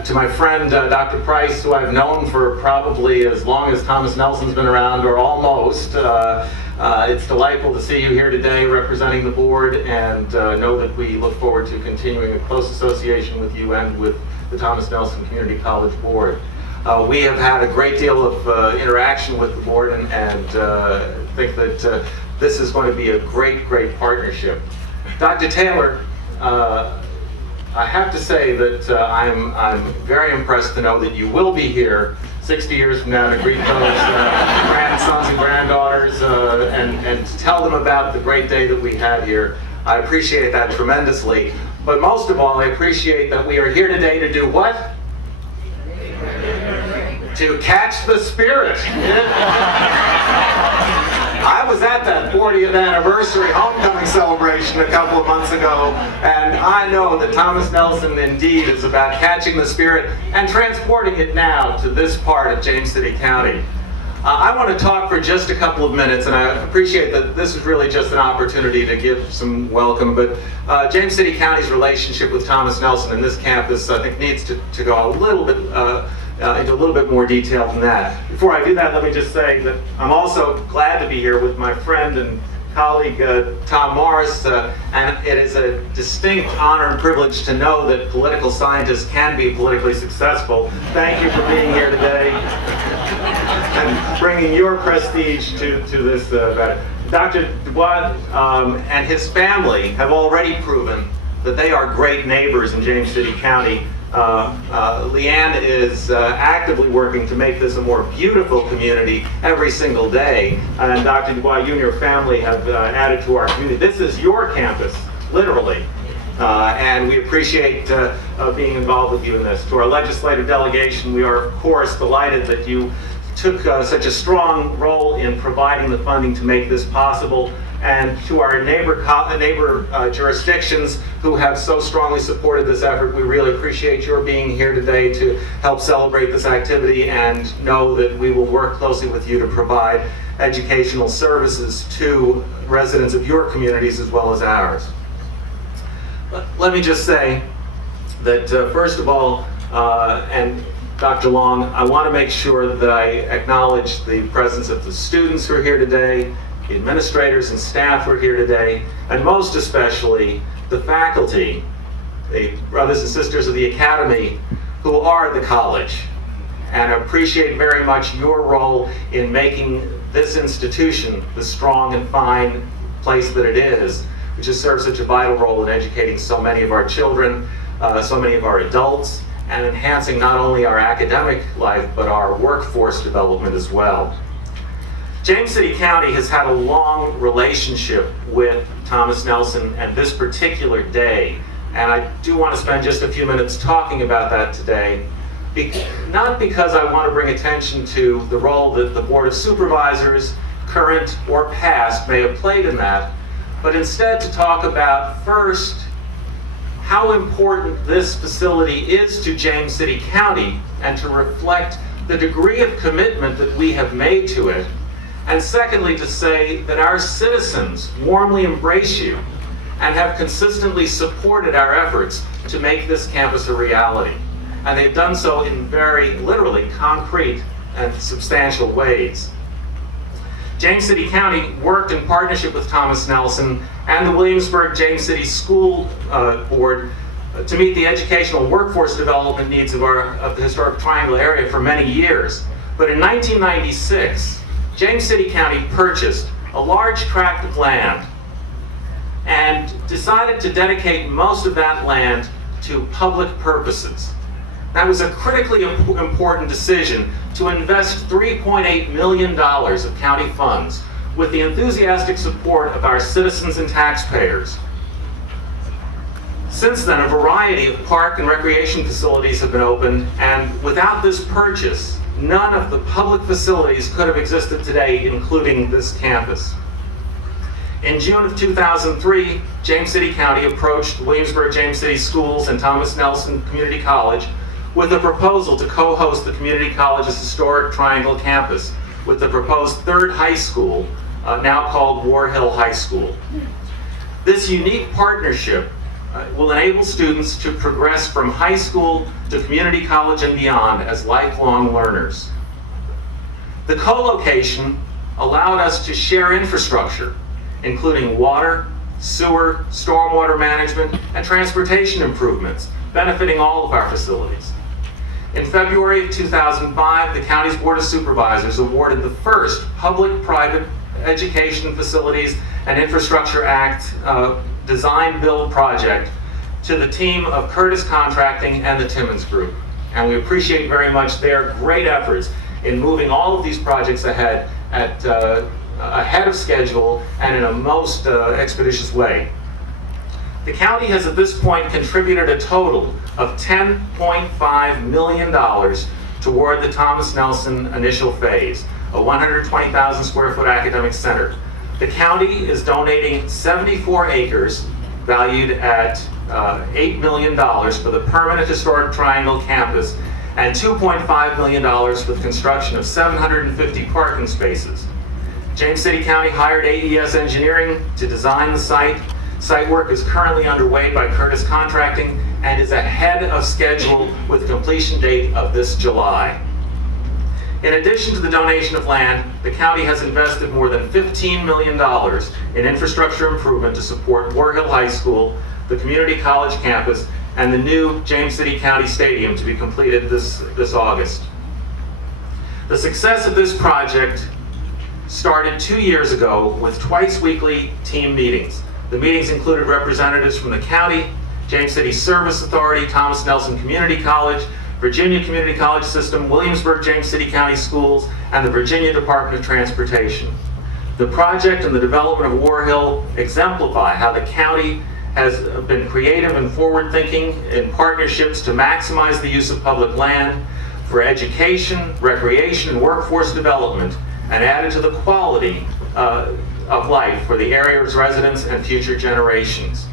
To my friend Dr. Price, who I've known for probably as long as Thomas Nelson's been around, or almost, it's delightful to see you here today representing the board, and know that we look forward to continuing a close association with you and with the Thomas Nelson Community College Board. We have had a great deal of interaction with the board, and think that this is going to be a great partnership. Dr. Taylor, I have to say that I'm very impressed to know that you will be here 60 years from now to greet those grandsons and granddaughters and to tell them about the great day that we had here. I appreciate that tremendously. But most of all, I appreciate that we are here today to do what? To catch the spirit. I was at that 40th anniversary homecoming celebration a couple of months ago, and I know that Thomas Nelson indeed is about catching the spirit and transporting it now to this part of James City County. I want to talk for just a couple of minutes, and I appreciate that this is really just an opportunity to give some welcome, but James City County's relationship with Thomas Nelson and this campus, I think, needs to go a little bit into a little bit more detail than that. Before I do that, let me just say that I'm also glad to be here with my friend and colleague Tom Morris, and it is a distinct honor and privilege to know that political scientists can be politically successful. Thank you for being here today and bringing your prestige to this event. Dr. Dubois and his family have already proven that they are great neighbors in James City County. Leanne is actively working to make this a more beautiful community every single day. And Dr. Dubois, you and your family have added to our community. This is your campus, literally. And we appreciate being involved with you in this. To our legislative delegation, we are, of course, delighted that you took such a strong role in providing the funding to make this possible. And to our neighbor jurisdictions who have so strongly supported this effort, we really appreciate your being here today to help celebrate this activity, and know that we will work closely with you to provide educational services to residents of your communities as well as ours. Let me just say that first of all, and Dr. Long, I want to make sure that I acknowledge the presence of the students who are here today, the administrators and staff who are here today, and most especially the faculty, the brothers and sisters of the Academy who are the college, and I appreciate very much your role in making this institution the strong and fine place that it is, which has served such a vital role in educating so many of our children, so many of our adults, and enhancing not only our academic life, but our workforce development as well. James City County has had a long relationship with Thomas Nelson and this particular day, and I do want to spend just a few minutes talking about that today, not because I want to bring attention to the role that the Board of Supervisors, current or past, may have played in that, but instead to talk about first how important this facility is to James City County and to reflect the degree of commitment that we have made to it. And secondly, to say that our citizens warmly embrace you and have consistently supported our efforts to make this campus a reality. And they've done so in very literally concrete and substantial ways. James City County worked in partnership with Thomas Nelson and the Williamsburg James City School Board to meet the educational workforce development needs of the historic Triangle area for many years. But in 1996, James City County purchased a large tract of land and decided to dedicate most of that land to public purposes. That was a critically important decision to invest $3.8 million of county funds with the enthusiastic support of our citizens and taxpayers. Since then, a variety of park and recreation facilities have been opened, and without this purchase, none of the public facilities could have existed today, including this campus. In June of 2003, James City County approached Williamsburg James City Schools and Thomas Nelson Community College with a proposal to co-host the community college's historic Triangle campus with the proposed third high school, now called War Hill High School. This unique partnership will enable students to progress from high school to community college and beyond as lifelong learners. The co-location allowed us to share infrastructure, including water, sewer, stormwater management, and transportation improvements, benefiting all of our facilities. In February of 2005, the county's Board of Supervisors awarded the first public-private education facilities and Infrastructure Act design-build project to the team of Curtis Contracting and the Timmons Group. And we appreciate very much their great efforts in moving all of these projects ahead ahead of schedule and in a most expeditious way. The county has at this point contributed a total of $10.5 million toward the Thomas Nelson initial phase, a 120,000 square foot academic center. The county is donating 74 acres valued at $8 million for the permanent historic Triangle campus and $2.5 million for the construction of 750 parking spaces. James City County hired AES Engineering to design the site. Site work is currently underway by Curtis Contracting and is ahead of schedule with completion date of this July. In addition to the donation of land, the county has invested more than $15 million in infrastructure improvement to support War Hill High School, the community college campus, and the new James City County Stadium to be completed this August. The success of this project started 2 years ago with twice weekly team meetings. The meetings included representatives from the county, James City Service Authority, Thomas Nelson Community College, Virginia Community College System, Williamsburg James City County Schools, and the Virginia Department of Transportation. The project and the development of War Hill exemplify how the county has been creative and forward-thinking in partnerships to maximize the use of public land for education, recreation, and workforce development, and added to the quality of life for the area's residents and future generations.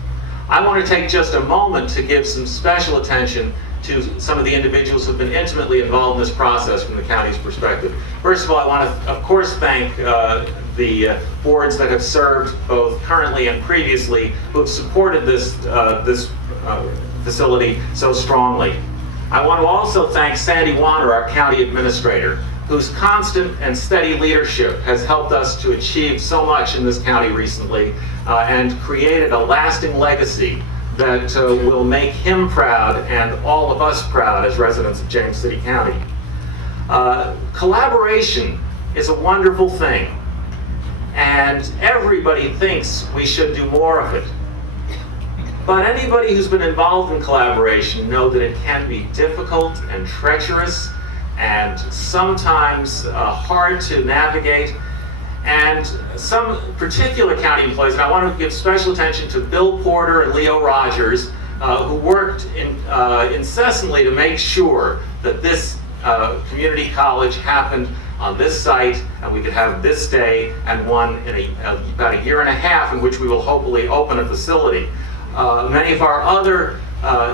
I want to take just a moment to give some special attention to some of the individuals who have been intimately involved in this process from the county's perspective. First of all, I want to, of course, thank the boards that have served both currently and previously who have supported this facility so strongly. I want to also thank Sandy Warner, our county administrator, whose constant and steady leadership has helped us to achieve so much in this county recently and created a lasting legacy that will make him proud and all of us proud as residents of James City County. Collaboration is a wonderful thing, and everybody thinks we should do more of it. But anybody who's been involved in collaboration know that it can be difficult and treacherous and sometimes hard to navigate. And some particular county employees, and I want to give special attention to Bill Porter and Leo Rogers, who worked incessantly to make sure that this community college happened on this site, and we could have this day and one in about a year and a half in which we will hopefully open a facility. Many of our other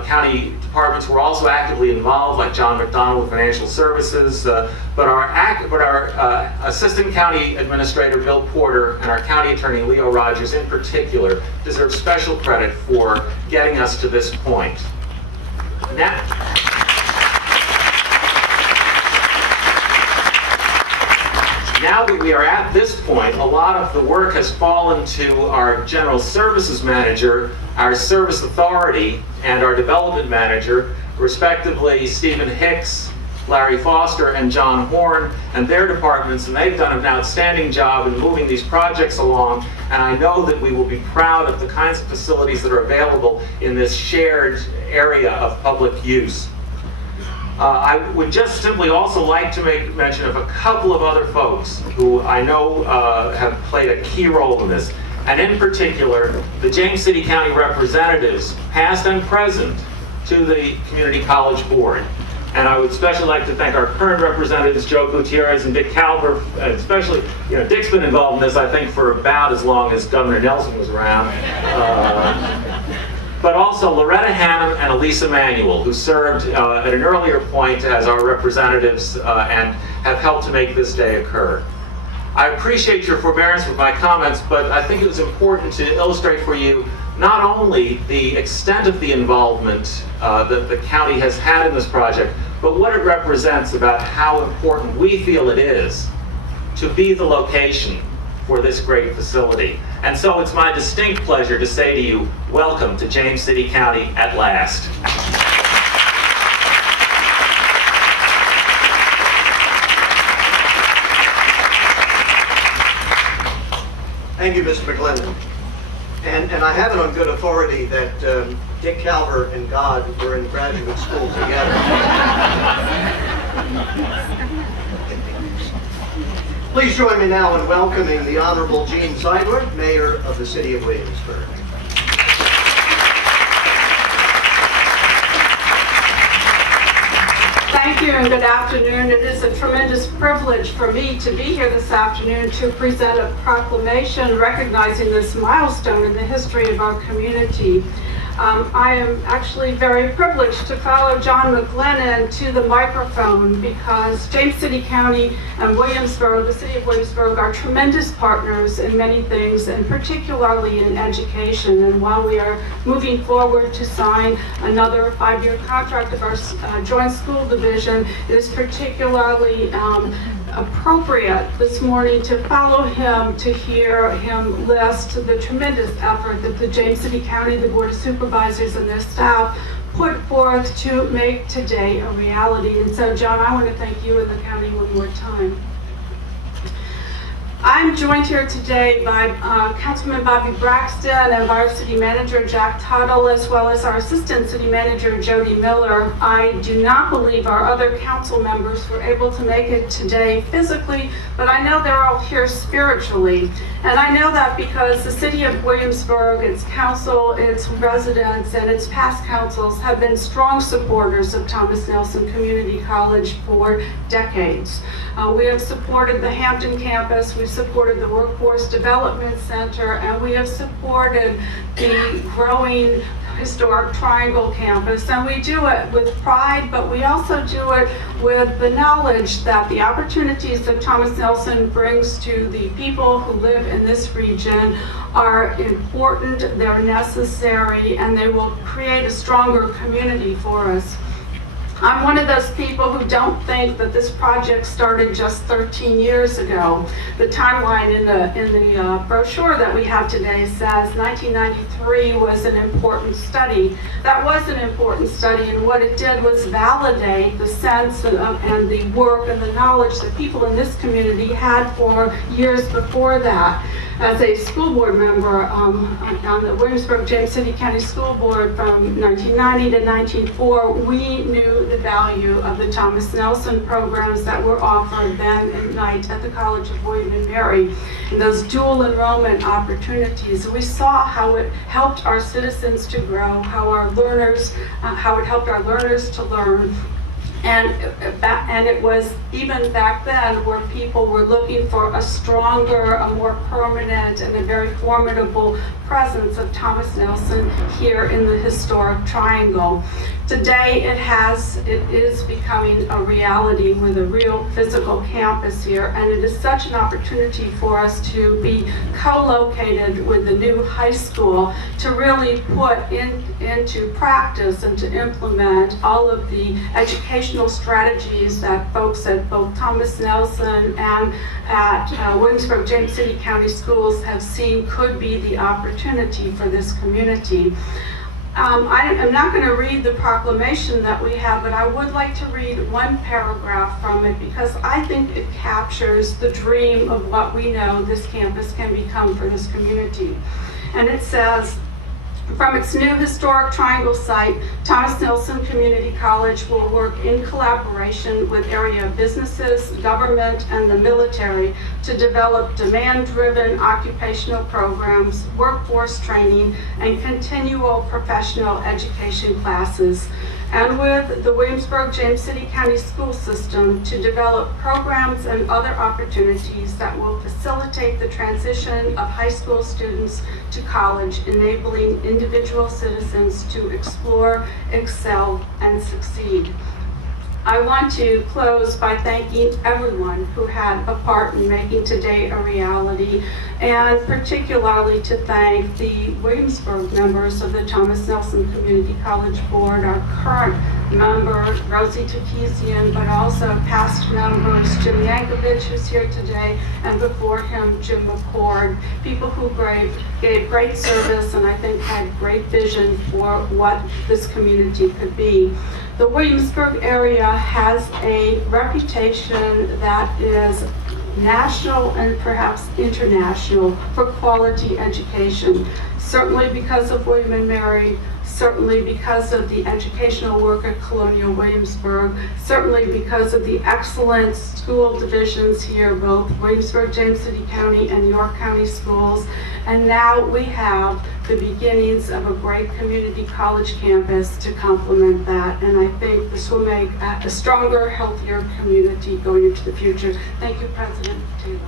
county departments were also actively involved, like John McDonald with Financial Services, but our Assistant County Administrator Bill Porter and our County Attorney Leo Rogers in particular deserve special credit for getting us to this point. Now that we are at this point, a lot of the work has fallen to our General Services Manager, our Service Authority, and our Development Manager, respectively Stephen Hicks, Larry Foster, and John Horn, and their departments, and they've done an outstanding job in moving these projects along, and I know that we will be proud of the kinds of facilities that are available in this shared area of public use. I would just simply also like to make mention of a couple of other folks who I know have played a key role in this, and in particular, the James City County representatives, past and present, to the Community College Board. And I would especially like to thank our current representatives, Joe Gutierrez and Dick Calver, especially, Dick's been involved in this, I think, for about as long as Governor Nelson was around. But also Loretta Hannum and Elisa Manuel, who served at an earlier point as our representatives and have helped to make this day occur. I appreciate your forbearance with my comments, but I think it was important to illustrate for you not only the extent of the involvement that the county has had in this project, but what it represents about how important we feel it is to be the location for this great facility. And so it's my distinct pleasure to say to you, welcome to James City County at last. Thank you, Mr. McGlinnan. And I have it on good authority that Dick Calver and God were in graduate school together. Please join me now in welcoming the Honorable Gene Zeidler, Mayor of the City of Williamsburg. Thank you and good afternoon. It is a tremendous privilege for me to be here this afternoon to present a proclamation recognizing this milestone in the history of our community. I am actually very privileged to follow John McGlennon to the microphone because James City County and Williamsburg, the city of Williamsburg, are tremendous partners in many things, and particularly in education. And while we are moving forward to sign another 5-year contract of our joint school division, it is particularly appropriate this morning to follow him, to hear him list the tremendous effort that the James City County, the Board of Supervisors and their staff put forth to make today a reality. And so, John, I want to thank you and the county one more time. I'm joined here today by Councilman Bobby Braxton and our City Manager Jack Tuttle, as well as our Assistant City Manager Jody Miller. I do not believe our other council members were able to make it today physically, but I know they're all here spiritually. And I know that because the city of Williamsburg, its council, its residents, and its past councils have been strong supporters of Thomas Nelson Community College for decades. We have supported the Hampton campus, we've supported the Workforce Development Center, and we have supported the growing historic Triangle campus. And we do it with pride, but we also do it with the knowledge that the opportunities that Thomas Nelson brings to the people who live in this region are important, they're necessary, and they will create a stronger community for us. I'm one of those people who don't think that this project started just 13 years ago. The timeline in the brochure that we have today says 1993 was an important study. That was an important study, and what it did was validate the sense and the work and the knowledge that people in this community had for years before that. As a school board member on the Williamsburg James City County School Board from 1990 to 1904, we knew the value of the Thomas Nelson programs that were offered then and night at the College of William and Mary. And those dual enrollment opportunities, we saw how it helped our citizens to grow, how it helped our learners to learn. And it was even back then where people were looking for a stronger, a more permanent, and a very formidable presence of Thomas Nelson here in the historic Triangle. Today it is becoming a reality with a real physical campus here, and it is such an opportunity for us to be co-located with the new high school to really put into practice and to implement all of the educational strategies that folks at both Thomas Nelson and at Williamsburg James City County Schools have seen could be the opportunity for this community. I'm not going to read the proclamation that we have, but I would like to read one paragraph from it because I think it captures the dream of what we know this campus can become for this community. And it says, from its new historic Triangle site, Thomas Nelson Community College will work in collaboration with area businesses, government, and the military to develop demand-driven occupational programs, workforce training, and continual professional education classes, and with the Williamsburg James City County School System to develop programs and other opportunities that will facilitate the transition of high school students to college, enabling individual citizens to explore, excel, and succeed. I want to close by thanking everyone who had a part in making today a reality, and particularly to thank the Williamsburg members of the Thomas Nelson Community College Board, our current member, Rosie Takezian, but also past members, Jim Yankovich, who's here today, and before him, Jim McCord, people who gave great service and I think had great vision for what this community could be. The Williamsburg area has a reputation that is national and perhaps international for quality education. Certainly because of William and Mary, certainly because of the educational work at Colonial Williamsburg, certainly because of the excellent school divisions here, both Williamsburg, James City County, and York County schools. And now we have the beginnings of a great community college campus to complement that. And I think this will make a stronger, healthier community going into the future. Thank you, President Taylor.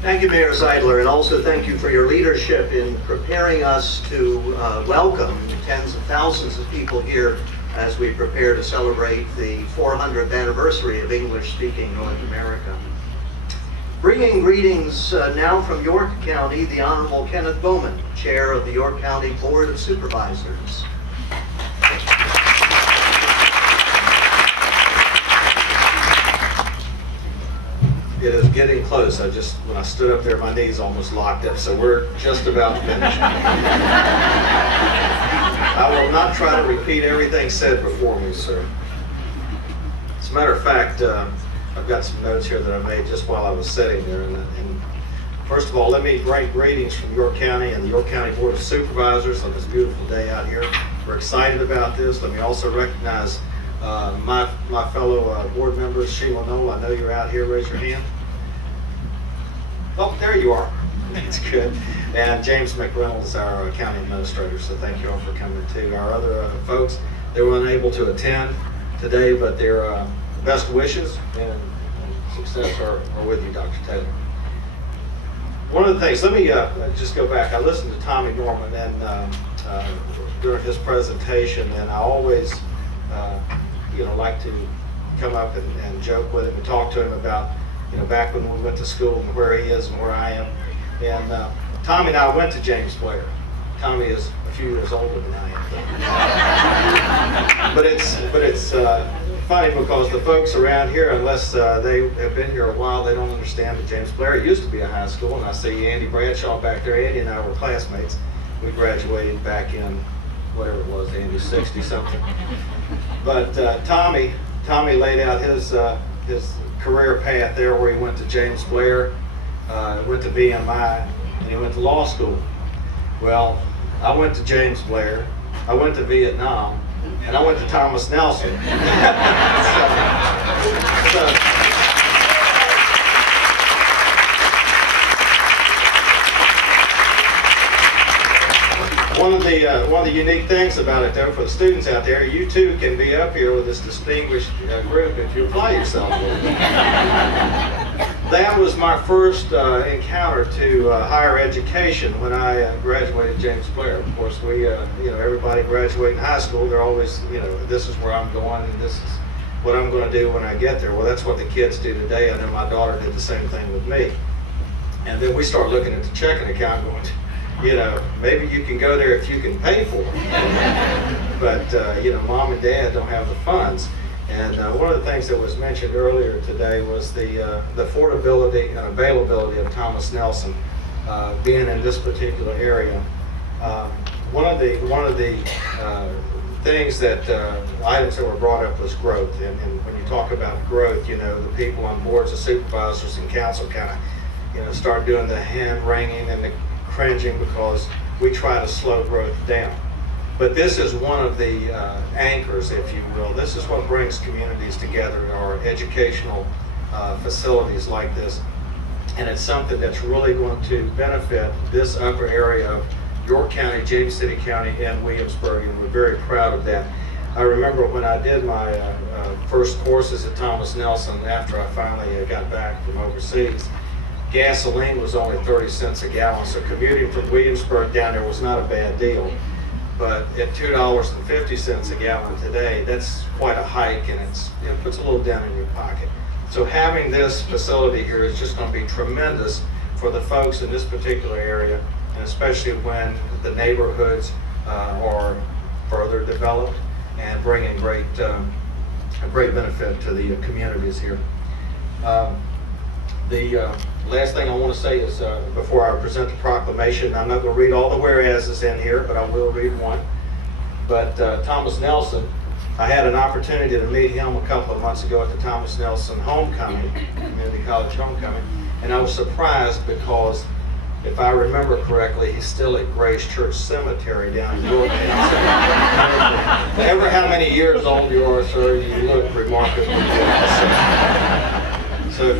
Thank you, Mayor Seidler, and also thank you for your leadership in preparing us to welcome tens of thousands of people here as we prepare to celebrate the 400th anniversary of English-speaking North America. Bringing greetings now from York County, the Honorable Kenneth Bowman, Chair of the York County Board of Supervisors. It is getting close. When I stood up there, my knees almost locked up, so we're just about finished. I will not try to repeat everything said before me, sir. As a matter of fact, I've got some notes here that I made just while I was sitting there. And first of all, let me bring greetings from York County and the York County Board of Supervisors on this beautiful day out here. We're excited about this. Let me also recognize my fellow board members. Sheila Knoll, I know you're out here. Raise your hand. Oh, there you are. That's good. And James McReynolds, our county administrator, so thank you all for coming too. Our other folks, they were unable to attend today, but their best wishes and success are with you, Dr. Taylor. One of the things, let me just go back. I listened to Tommy Norman and during his presentation, and I always like to come up and joke with him and talk to him about, back when we went to school and where he is and where I am. And Tommy and I went to James Blair. Tommy is a few years older than I am. But it's funny because the folks around here, unless they have been here a while, they don't understand that James Blair used to be a high school. And I see Andy Bradshaw back there. Andy and I were classmates. We graduated back in, whatever it was, Andy, 60 something. But Tommy laid out his career path there, where he went to James Blair, went to VMI, and he went to law school. Well, I went to James Blair, I went to Vietnam, and I went to Thomas Nelson. One of the unique things about it, though, for the students out there, you too can be up here with this distinguished group if you apply yourself with it. That was my first encounter to higher education when I graduated James Blair. Of course, we, everybody graduating high school, they're always, this is where I'm going and this is what I'm going to do when I get there. Well, that's what the kids do today. I know my daughter did the same thing with me. And then we start looking at the checking account going, maybe you can go there if you can pay for it. But, mom and dad don't have the funds. And one of the things that was mentioned earlier today was the affordability and availability of Thomas Nelson being in this particular area. One of the things that items that were brought up was growth. And when you talk about growth, the people on boards of supervisors and council kind of, start doing the hand wringing and the cringing because we try to slow growth down. But this is one of the anchors, if you will. This is what brings communities together, our educational facilities like this. And it's something that's really going to benefit this upper area of York County, James City County, and Williamsburg, and we're very proud of that. I remember when I did my first courses at Thomas Nelson after I finally got back from overseas, gasoline was only 30 cents a gallon, so commuting from Williamsburg down there was not a bad deal. But at $2.50 a gallon today, that's quite a hike, and it puts a little dent in your pocket. So having this facility here is just going to be tremendous for the folks in this particular area, and especially when the neighborhoods are further developed and bringing great benefit to the communities here. The last thing I want to say is, before I present the proclamation, I'm not going to read all the whereases in here, but I will read one. But Thomas Nelson I had an opportunity to meet him a couple of months ago at the Thomas Nelson Homecoming, Community College Homecoming, and I was surprised because, if I remember correctly, he's still at Grace Church Cemetery down in Yorktown. Ever how many years old you are, sir, you look remarkably good. So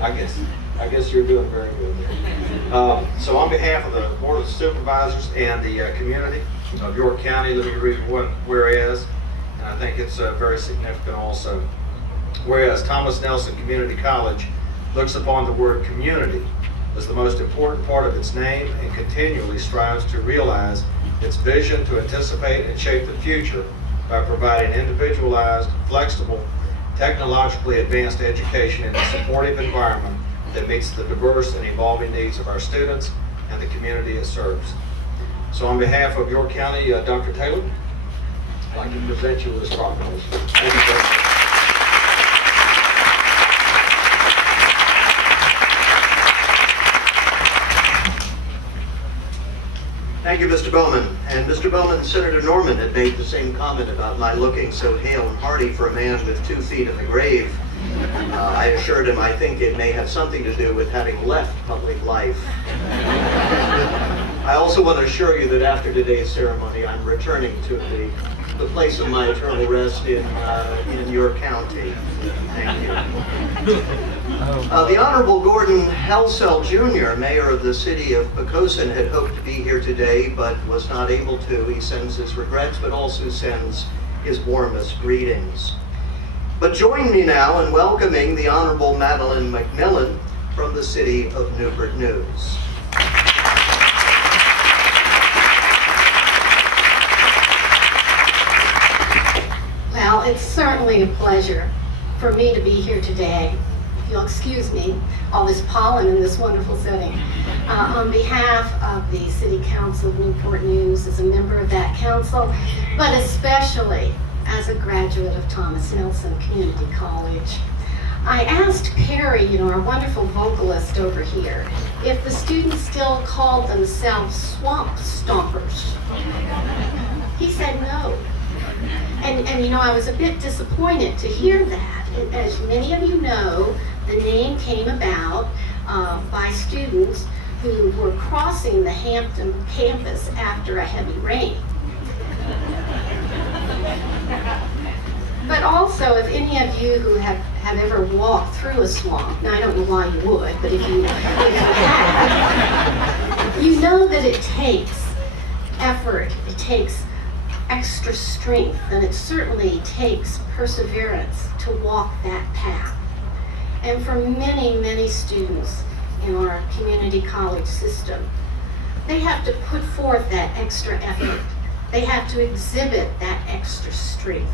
I guess you're doing very good there. So on behalf of the Board of Supervisors and the community of York County, let me read one whereas, and I think it's very significant also. Whereas Thomas Nelson Community College looks upon the word community as the most important part of its name and continually strives to realize its vision to anticipate and shape the future by providing individualized, flexible, technologically advanced education in a supportive environment that meets the diverse and evolving needs of our students and the community it serves. So on behalf of York County, Dr. Taylor, I'd like to present you with this proclamation. Thank you, sir. Thank you, Mr. Bowman. And Mr. Bowman, Senator Norman had made the same comment about my looking so hale and hearty for a man with 2 feet in the grave. I assured him I think it may have something to do with having left public life. I also want to assure you that after today's ceremony, I'm returning to the place of my eternal rest in your county. Thank you. The Honorable Gordon Helsell Jr., Mayor of the City of Poquoson, had hoped to be here today but was not able to. He sends his regrets but also sends his warmest greetings. But join me now in welcoming the Honorable Madeline McMillan from the City of Newport News. Well, it's certainly a pleasure for me to be here today. If you'll excuse me, all this pollen in this wonderful setting. On behalf of the City Council of Newport News, as a member of that council, but especially as a graduate of Thomas Nelson Community College, I asked Perry, our wonderful vocalist over here, if the students still called themselves swamp stompers. He said no. And I was a bit disappointed to hear that. As many of you know, the name came about by students who were crossing the Hampton campus after a heavy rain. But also, if any of you who have ever walked through a swamp, now I don't know why you would, but if you have, you know that it takes effort, it takes extra strength, and it certainly takes perseverance to walk that path. And for many, many students in our community college system, they have to put forth that extra effort. They have to exhibit that extra strength,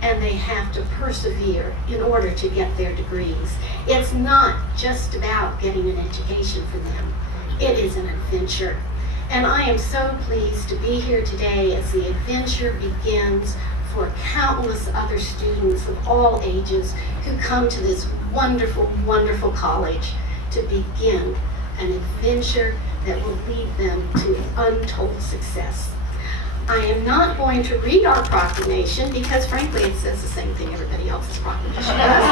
and they have to persevere in order to get their degrees. It's not just about getting an education for them. It is an adventure. And I am so pleased to be here today as the adventure begins for countless other students of all ages who come to this wonderful, wonderful college to begin an adventure that will lead them to untold success. I am not going to read our proclamation because frankly it says the same thing everybody else's proclamation does.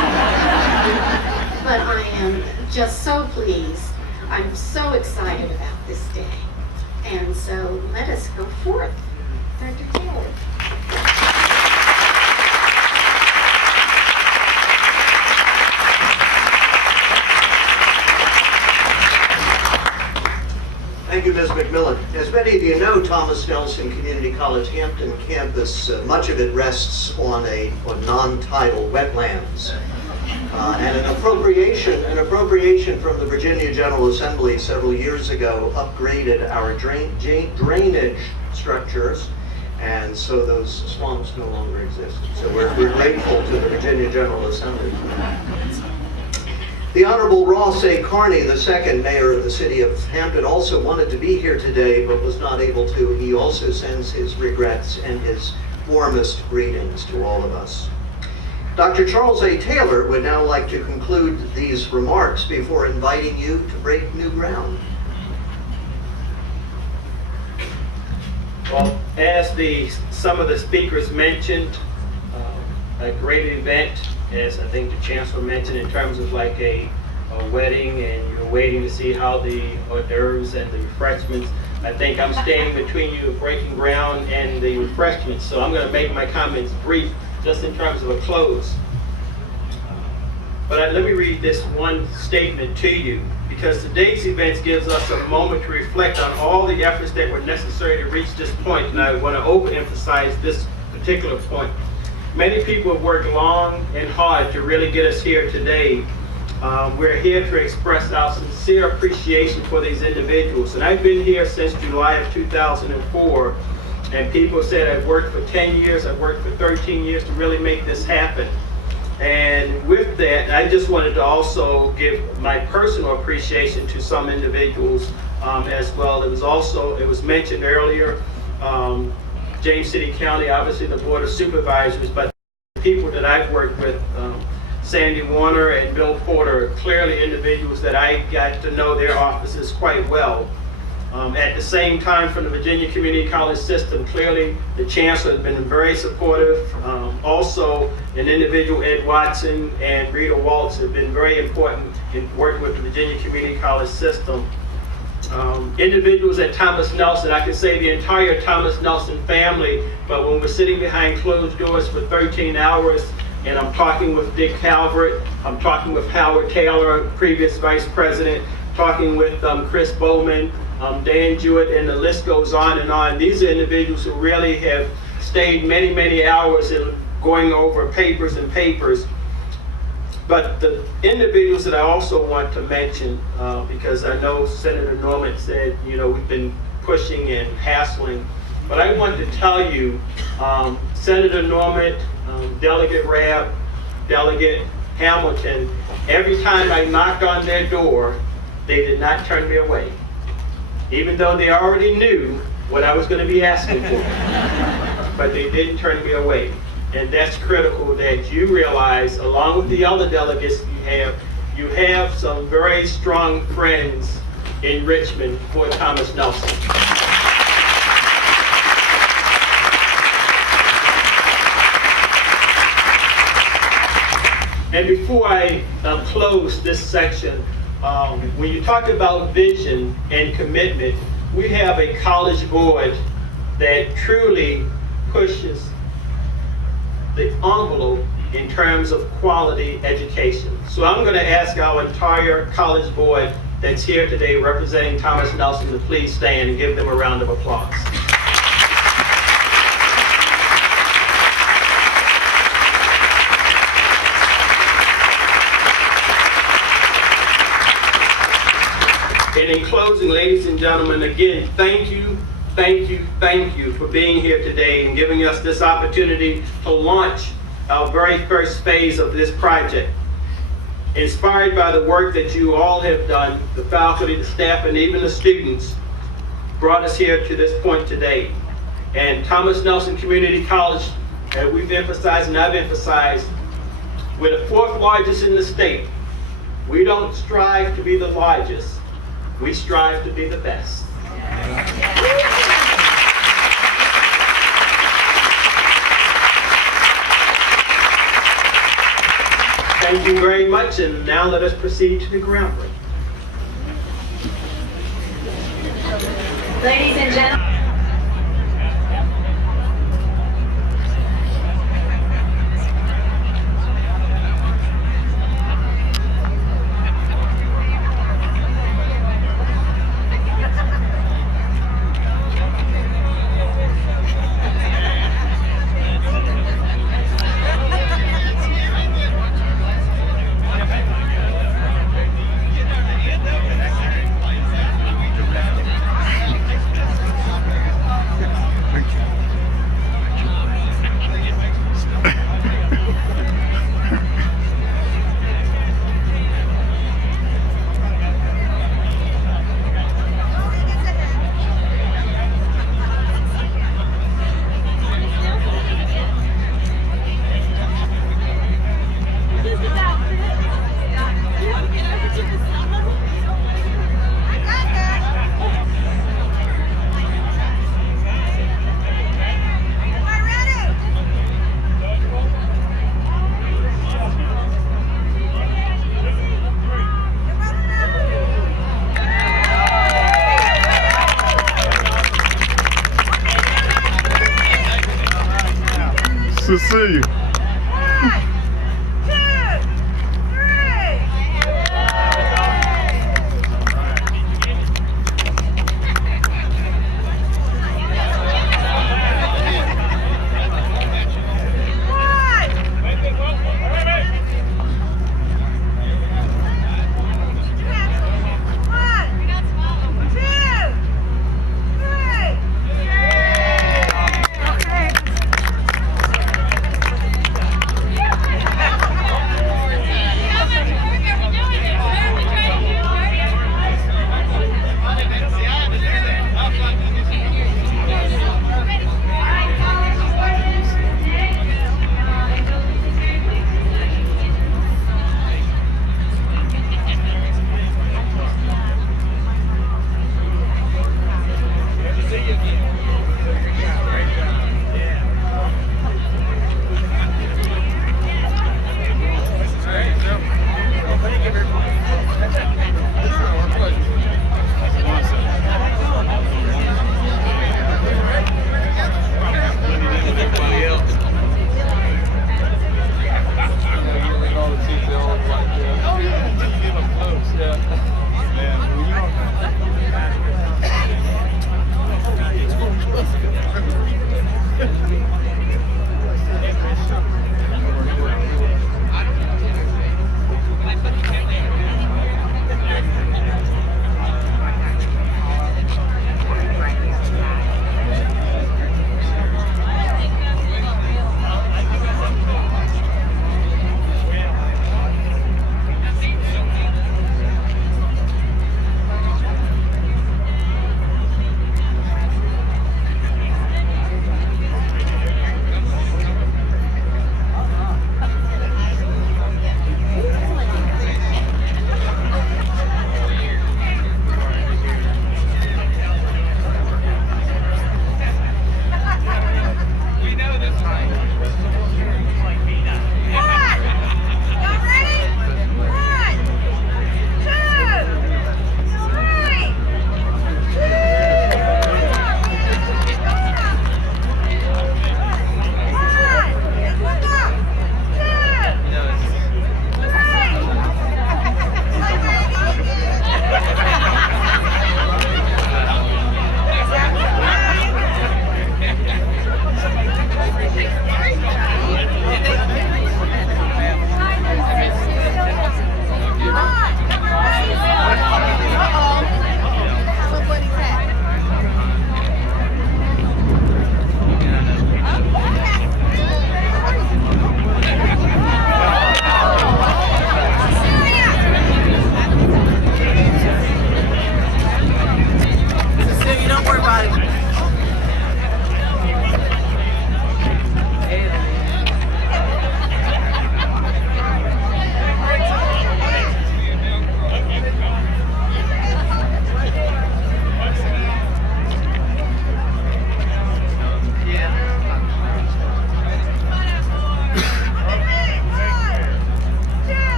But I am just so pleased. I'm so excited about this day. And so let us go forth. Dr. Taylor. Thank you, Ms. McMillan. As many of you know, Thomas Nelson Community College Hampton campus, much of it rests on non-tidal wetlands. And an appropriation from the Virginia General Assembly several years ago upgraded our drainage structures, and so those swamps no longer exist. So we're grateful to the Virginia General Assembly. The Honorable Ross A. Carney, II, Mayor of the City of Hampton, also wanted to be here today but was not able to. He also sends his regrets and his warmest greetings to all of us. Dr. Charles A. Taylor would now like to conclude these remarks before inviting you to break new ground. Well, as some of the speakers mentioned, a great event, as I think the Chancellor mentioned, in terms of like a wedding, and you're waiting to see how the hors d'oeuvres and the refreshments. I think I'm standing between you breaking ground and the refreshments, so I'm going to make my comments brief just in terms of a close. But let me read this one statement to you, because today's event gives us a moment to reflect on all the efforts that were necessary to reach this point, and I want to overemphasize this particular point. Many people have worked long and hard to really get us here today. We're here to express our sincere appreciation for these individuals. And I've been here since July of 2004, and people said I've worked for 10 years, I've worked for 13 years to really make this happen. And with that, I just wanted to also give my personal appreciation to some individuals as well. It was mentioned earlier, James City County, obviously the Board of Supervisors, but the people that I've worked with, Sandy Warner and Bill Porter, are clearly individuals that I got to know their offices quite well. At the same time, from the Virginia Community College system, clearly the Chancellor has been very supportive. Also, an individual, Ed Watson and Rita Waltz, have been very important in working with the Virginia Community College system. Individuals at Thomas Nelson, I could say the entire Thomas Nelson family, but when we're sitting behind closed doors for 13 hours, and I'm talking with Dick Calvert, I'm talking with Howard Taylor, previous Vice President, talking with Chris Bowman, Dan Jewett, and the list goes on and on. These are individuals who really have stayed many, many hours in going over papers and papers. But the individuals that I also want to mention, because I know Senator Norman said, you know, we've been pushing and hassling, but I want to tell you, Senator Norman, Delegate Rabb, Delegate Hamilton, every time I knocked on their door, they did not turn me away. Even though they already knew what I was going to be asking for. But they didn't turn me away. And that's critical that you realize, along with the other delegates you have some very strong friends in Richmond for Thomas Nelson. And before I close this section, when you talk about vision and commitment, we have a college board that truly pushes the envelope in terms of quality education. So I'm going to ask our entire college board that's here today representing Thomas Nelson to please stand and give them a round of applause. And in closing, ladies and gentlemen, again, thank you for being here today and giving us this opportunity to launch our very first phase of this project. Inspired by the work that you all have done, the faculty, the staff, and even the students brought us here to this point today. And Thomas Nelson Community College, as we've emphasized and I've emphasized, we're the fourth largest in the state. We don't strive to be the largest. We strive to be the best. Thank you very much, and now let us proceed to the groundbreaking. Ladies and gentlemen. to see you.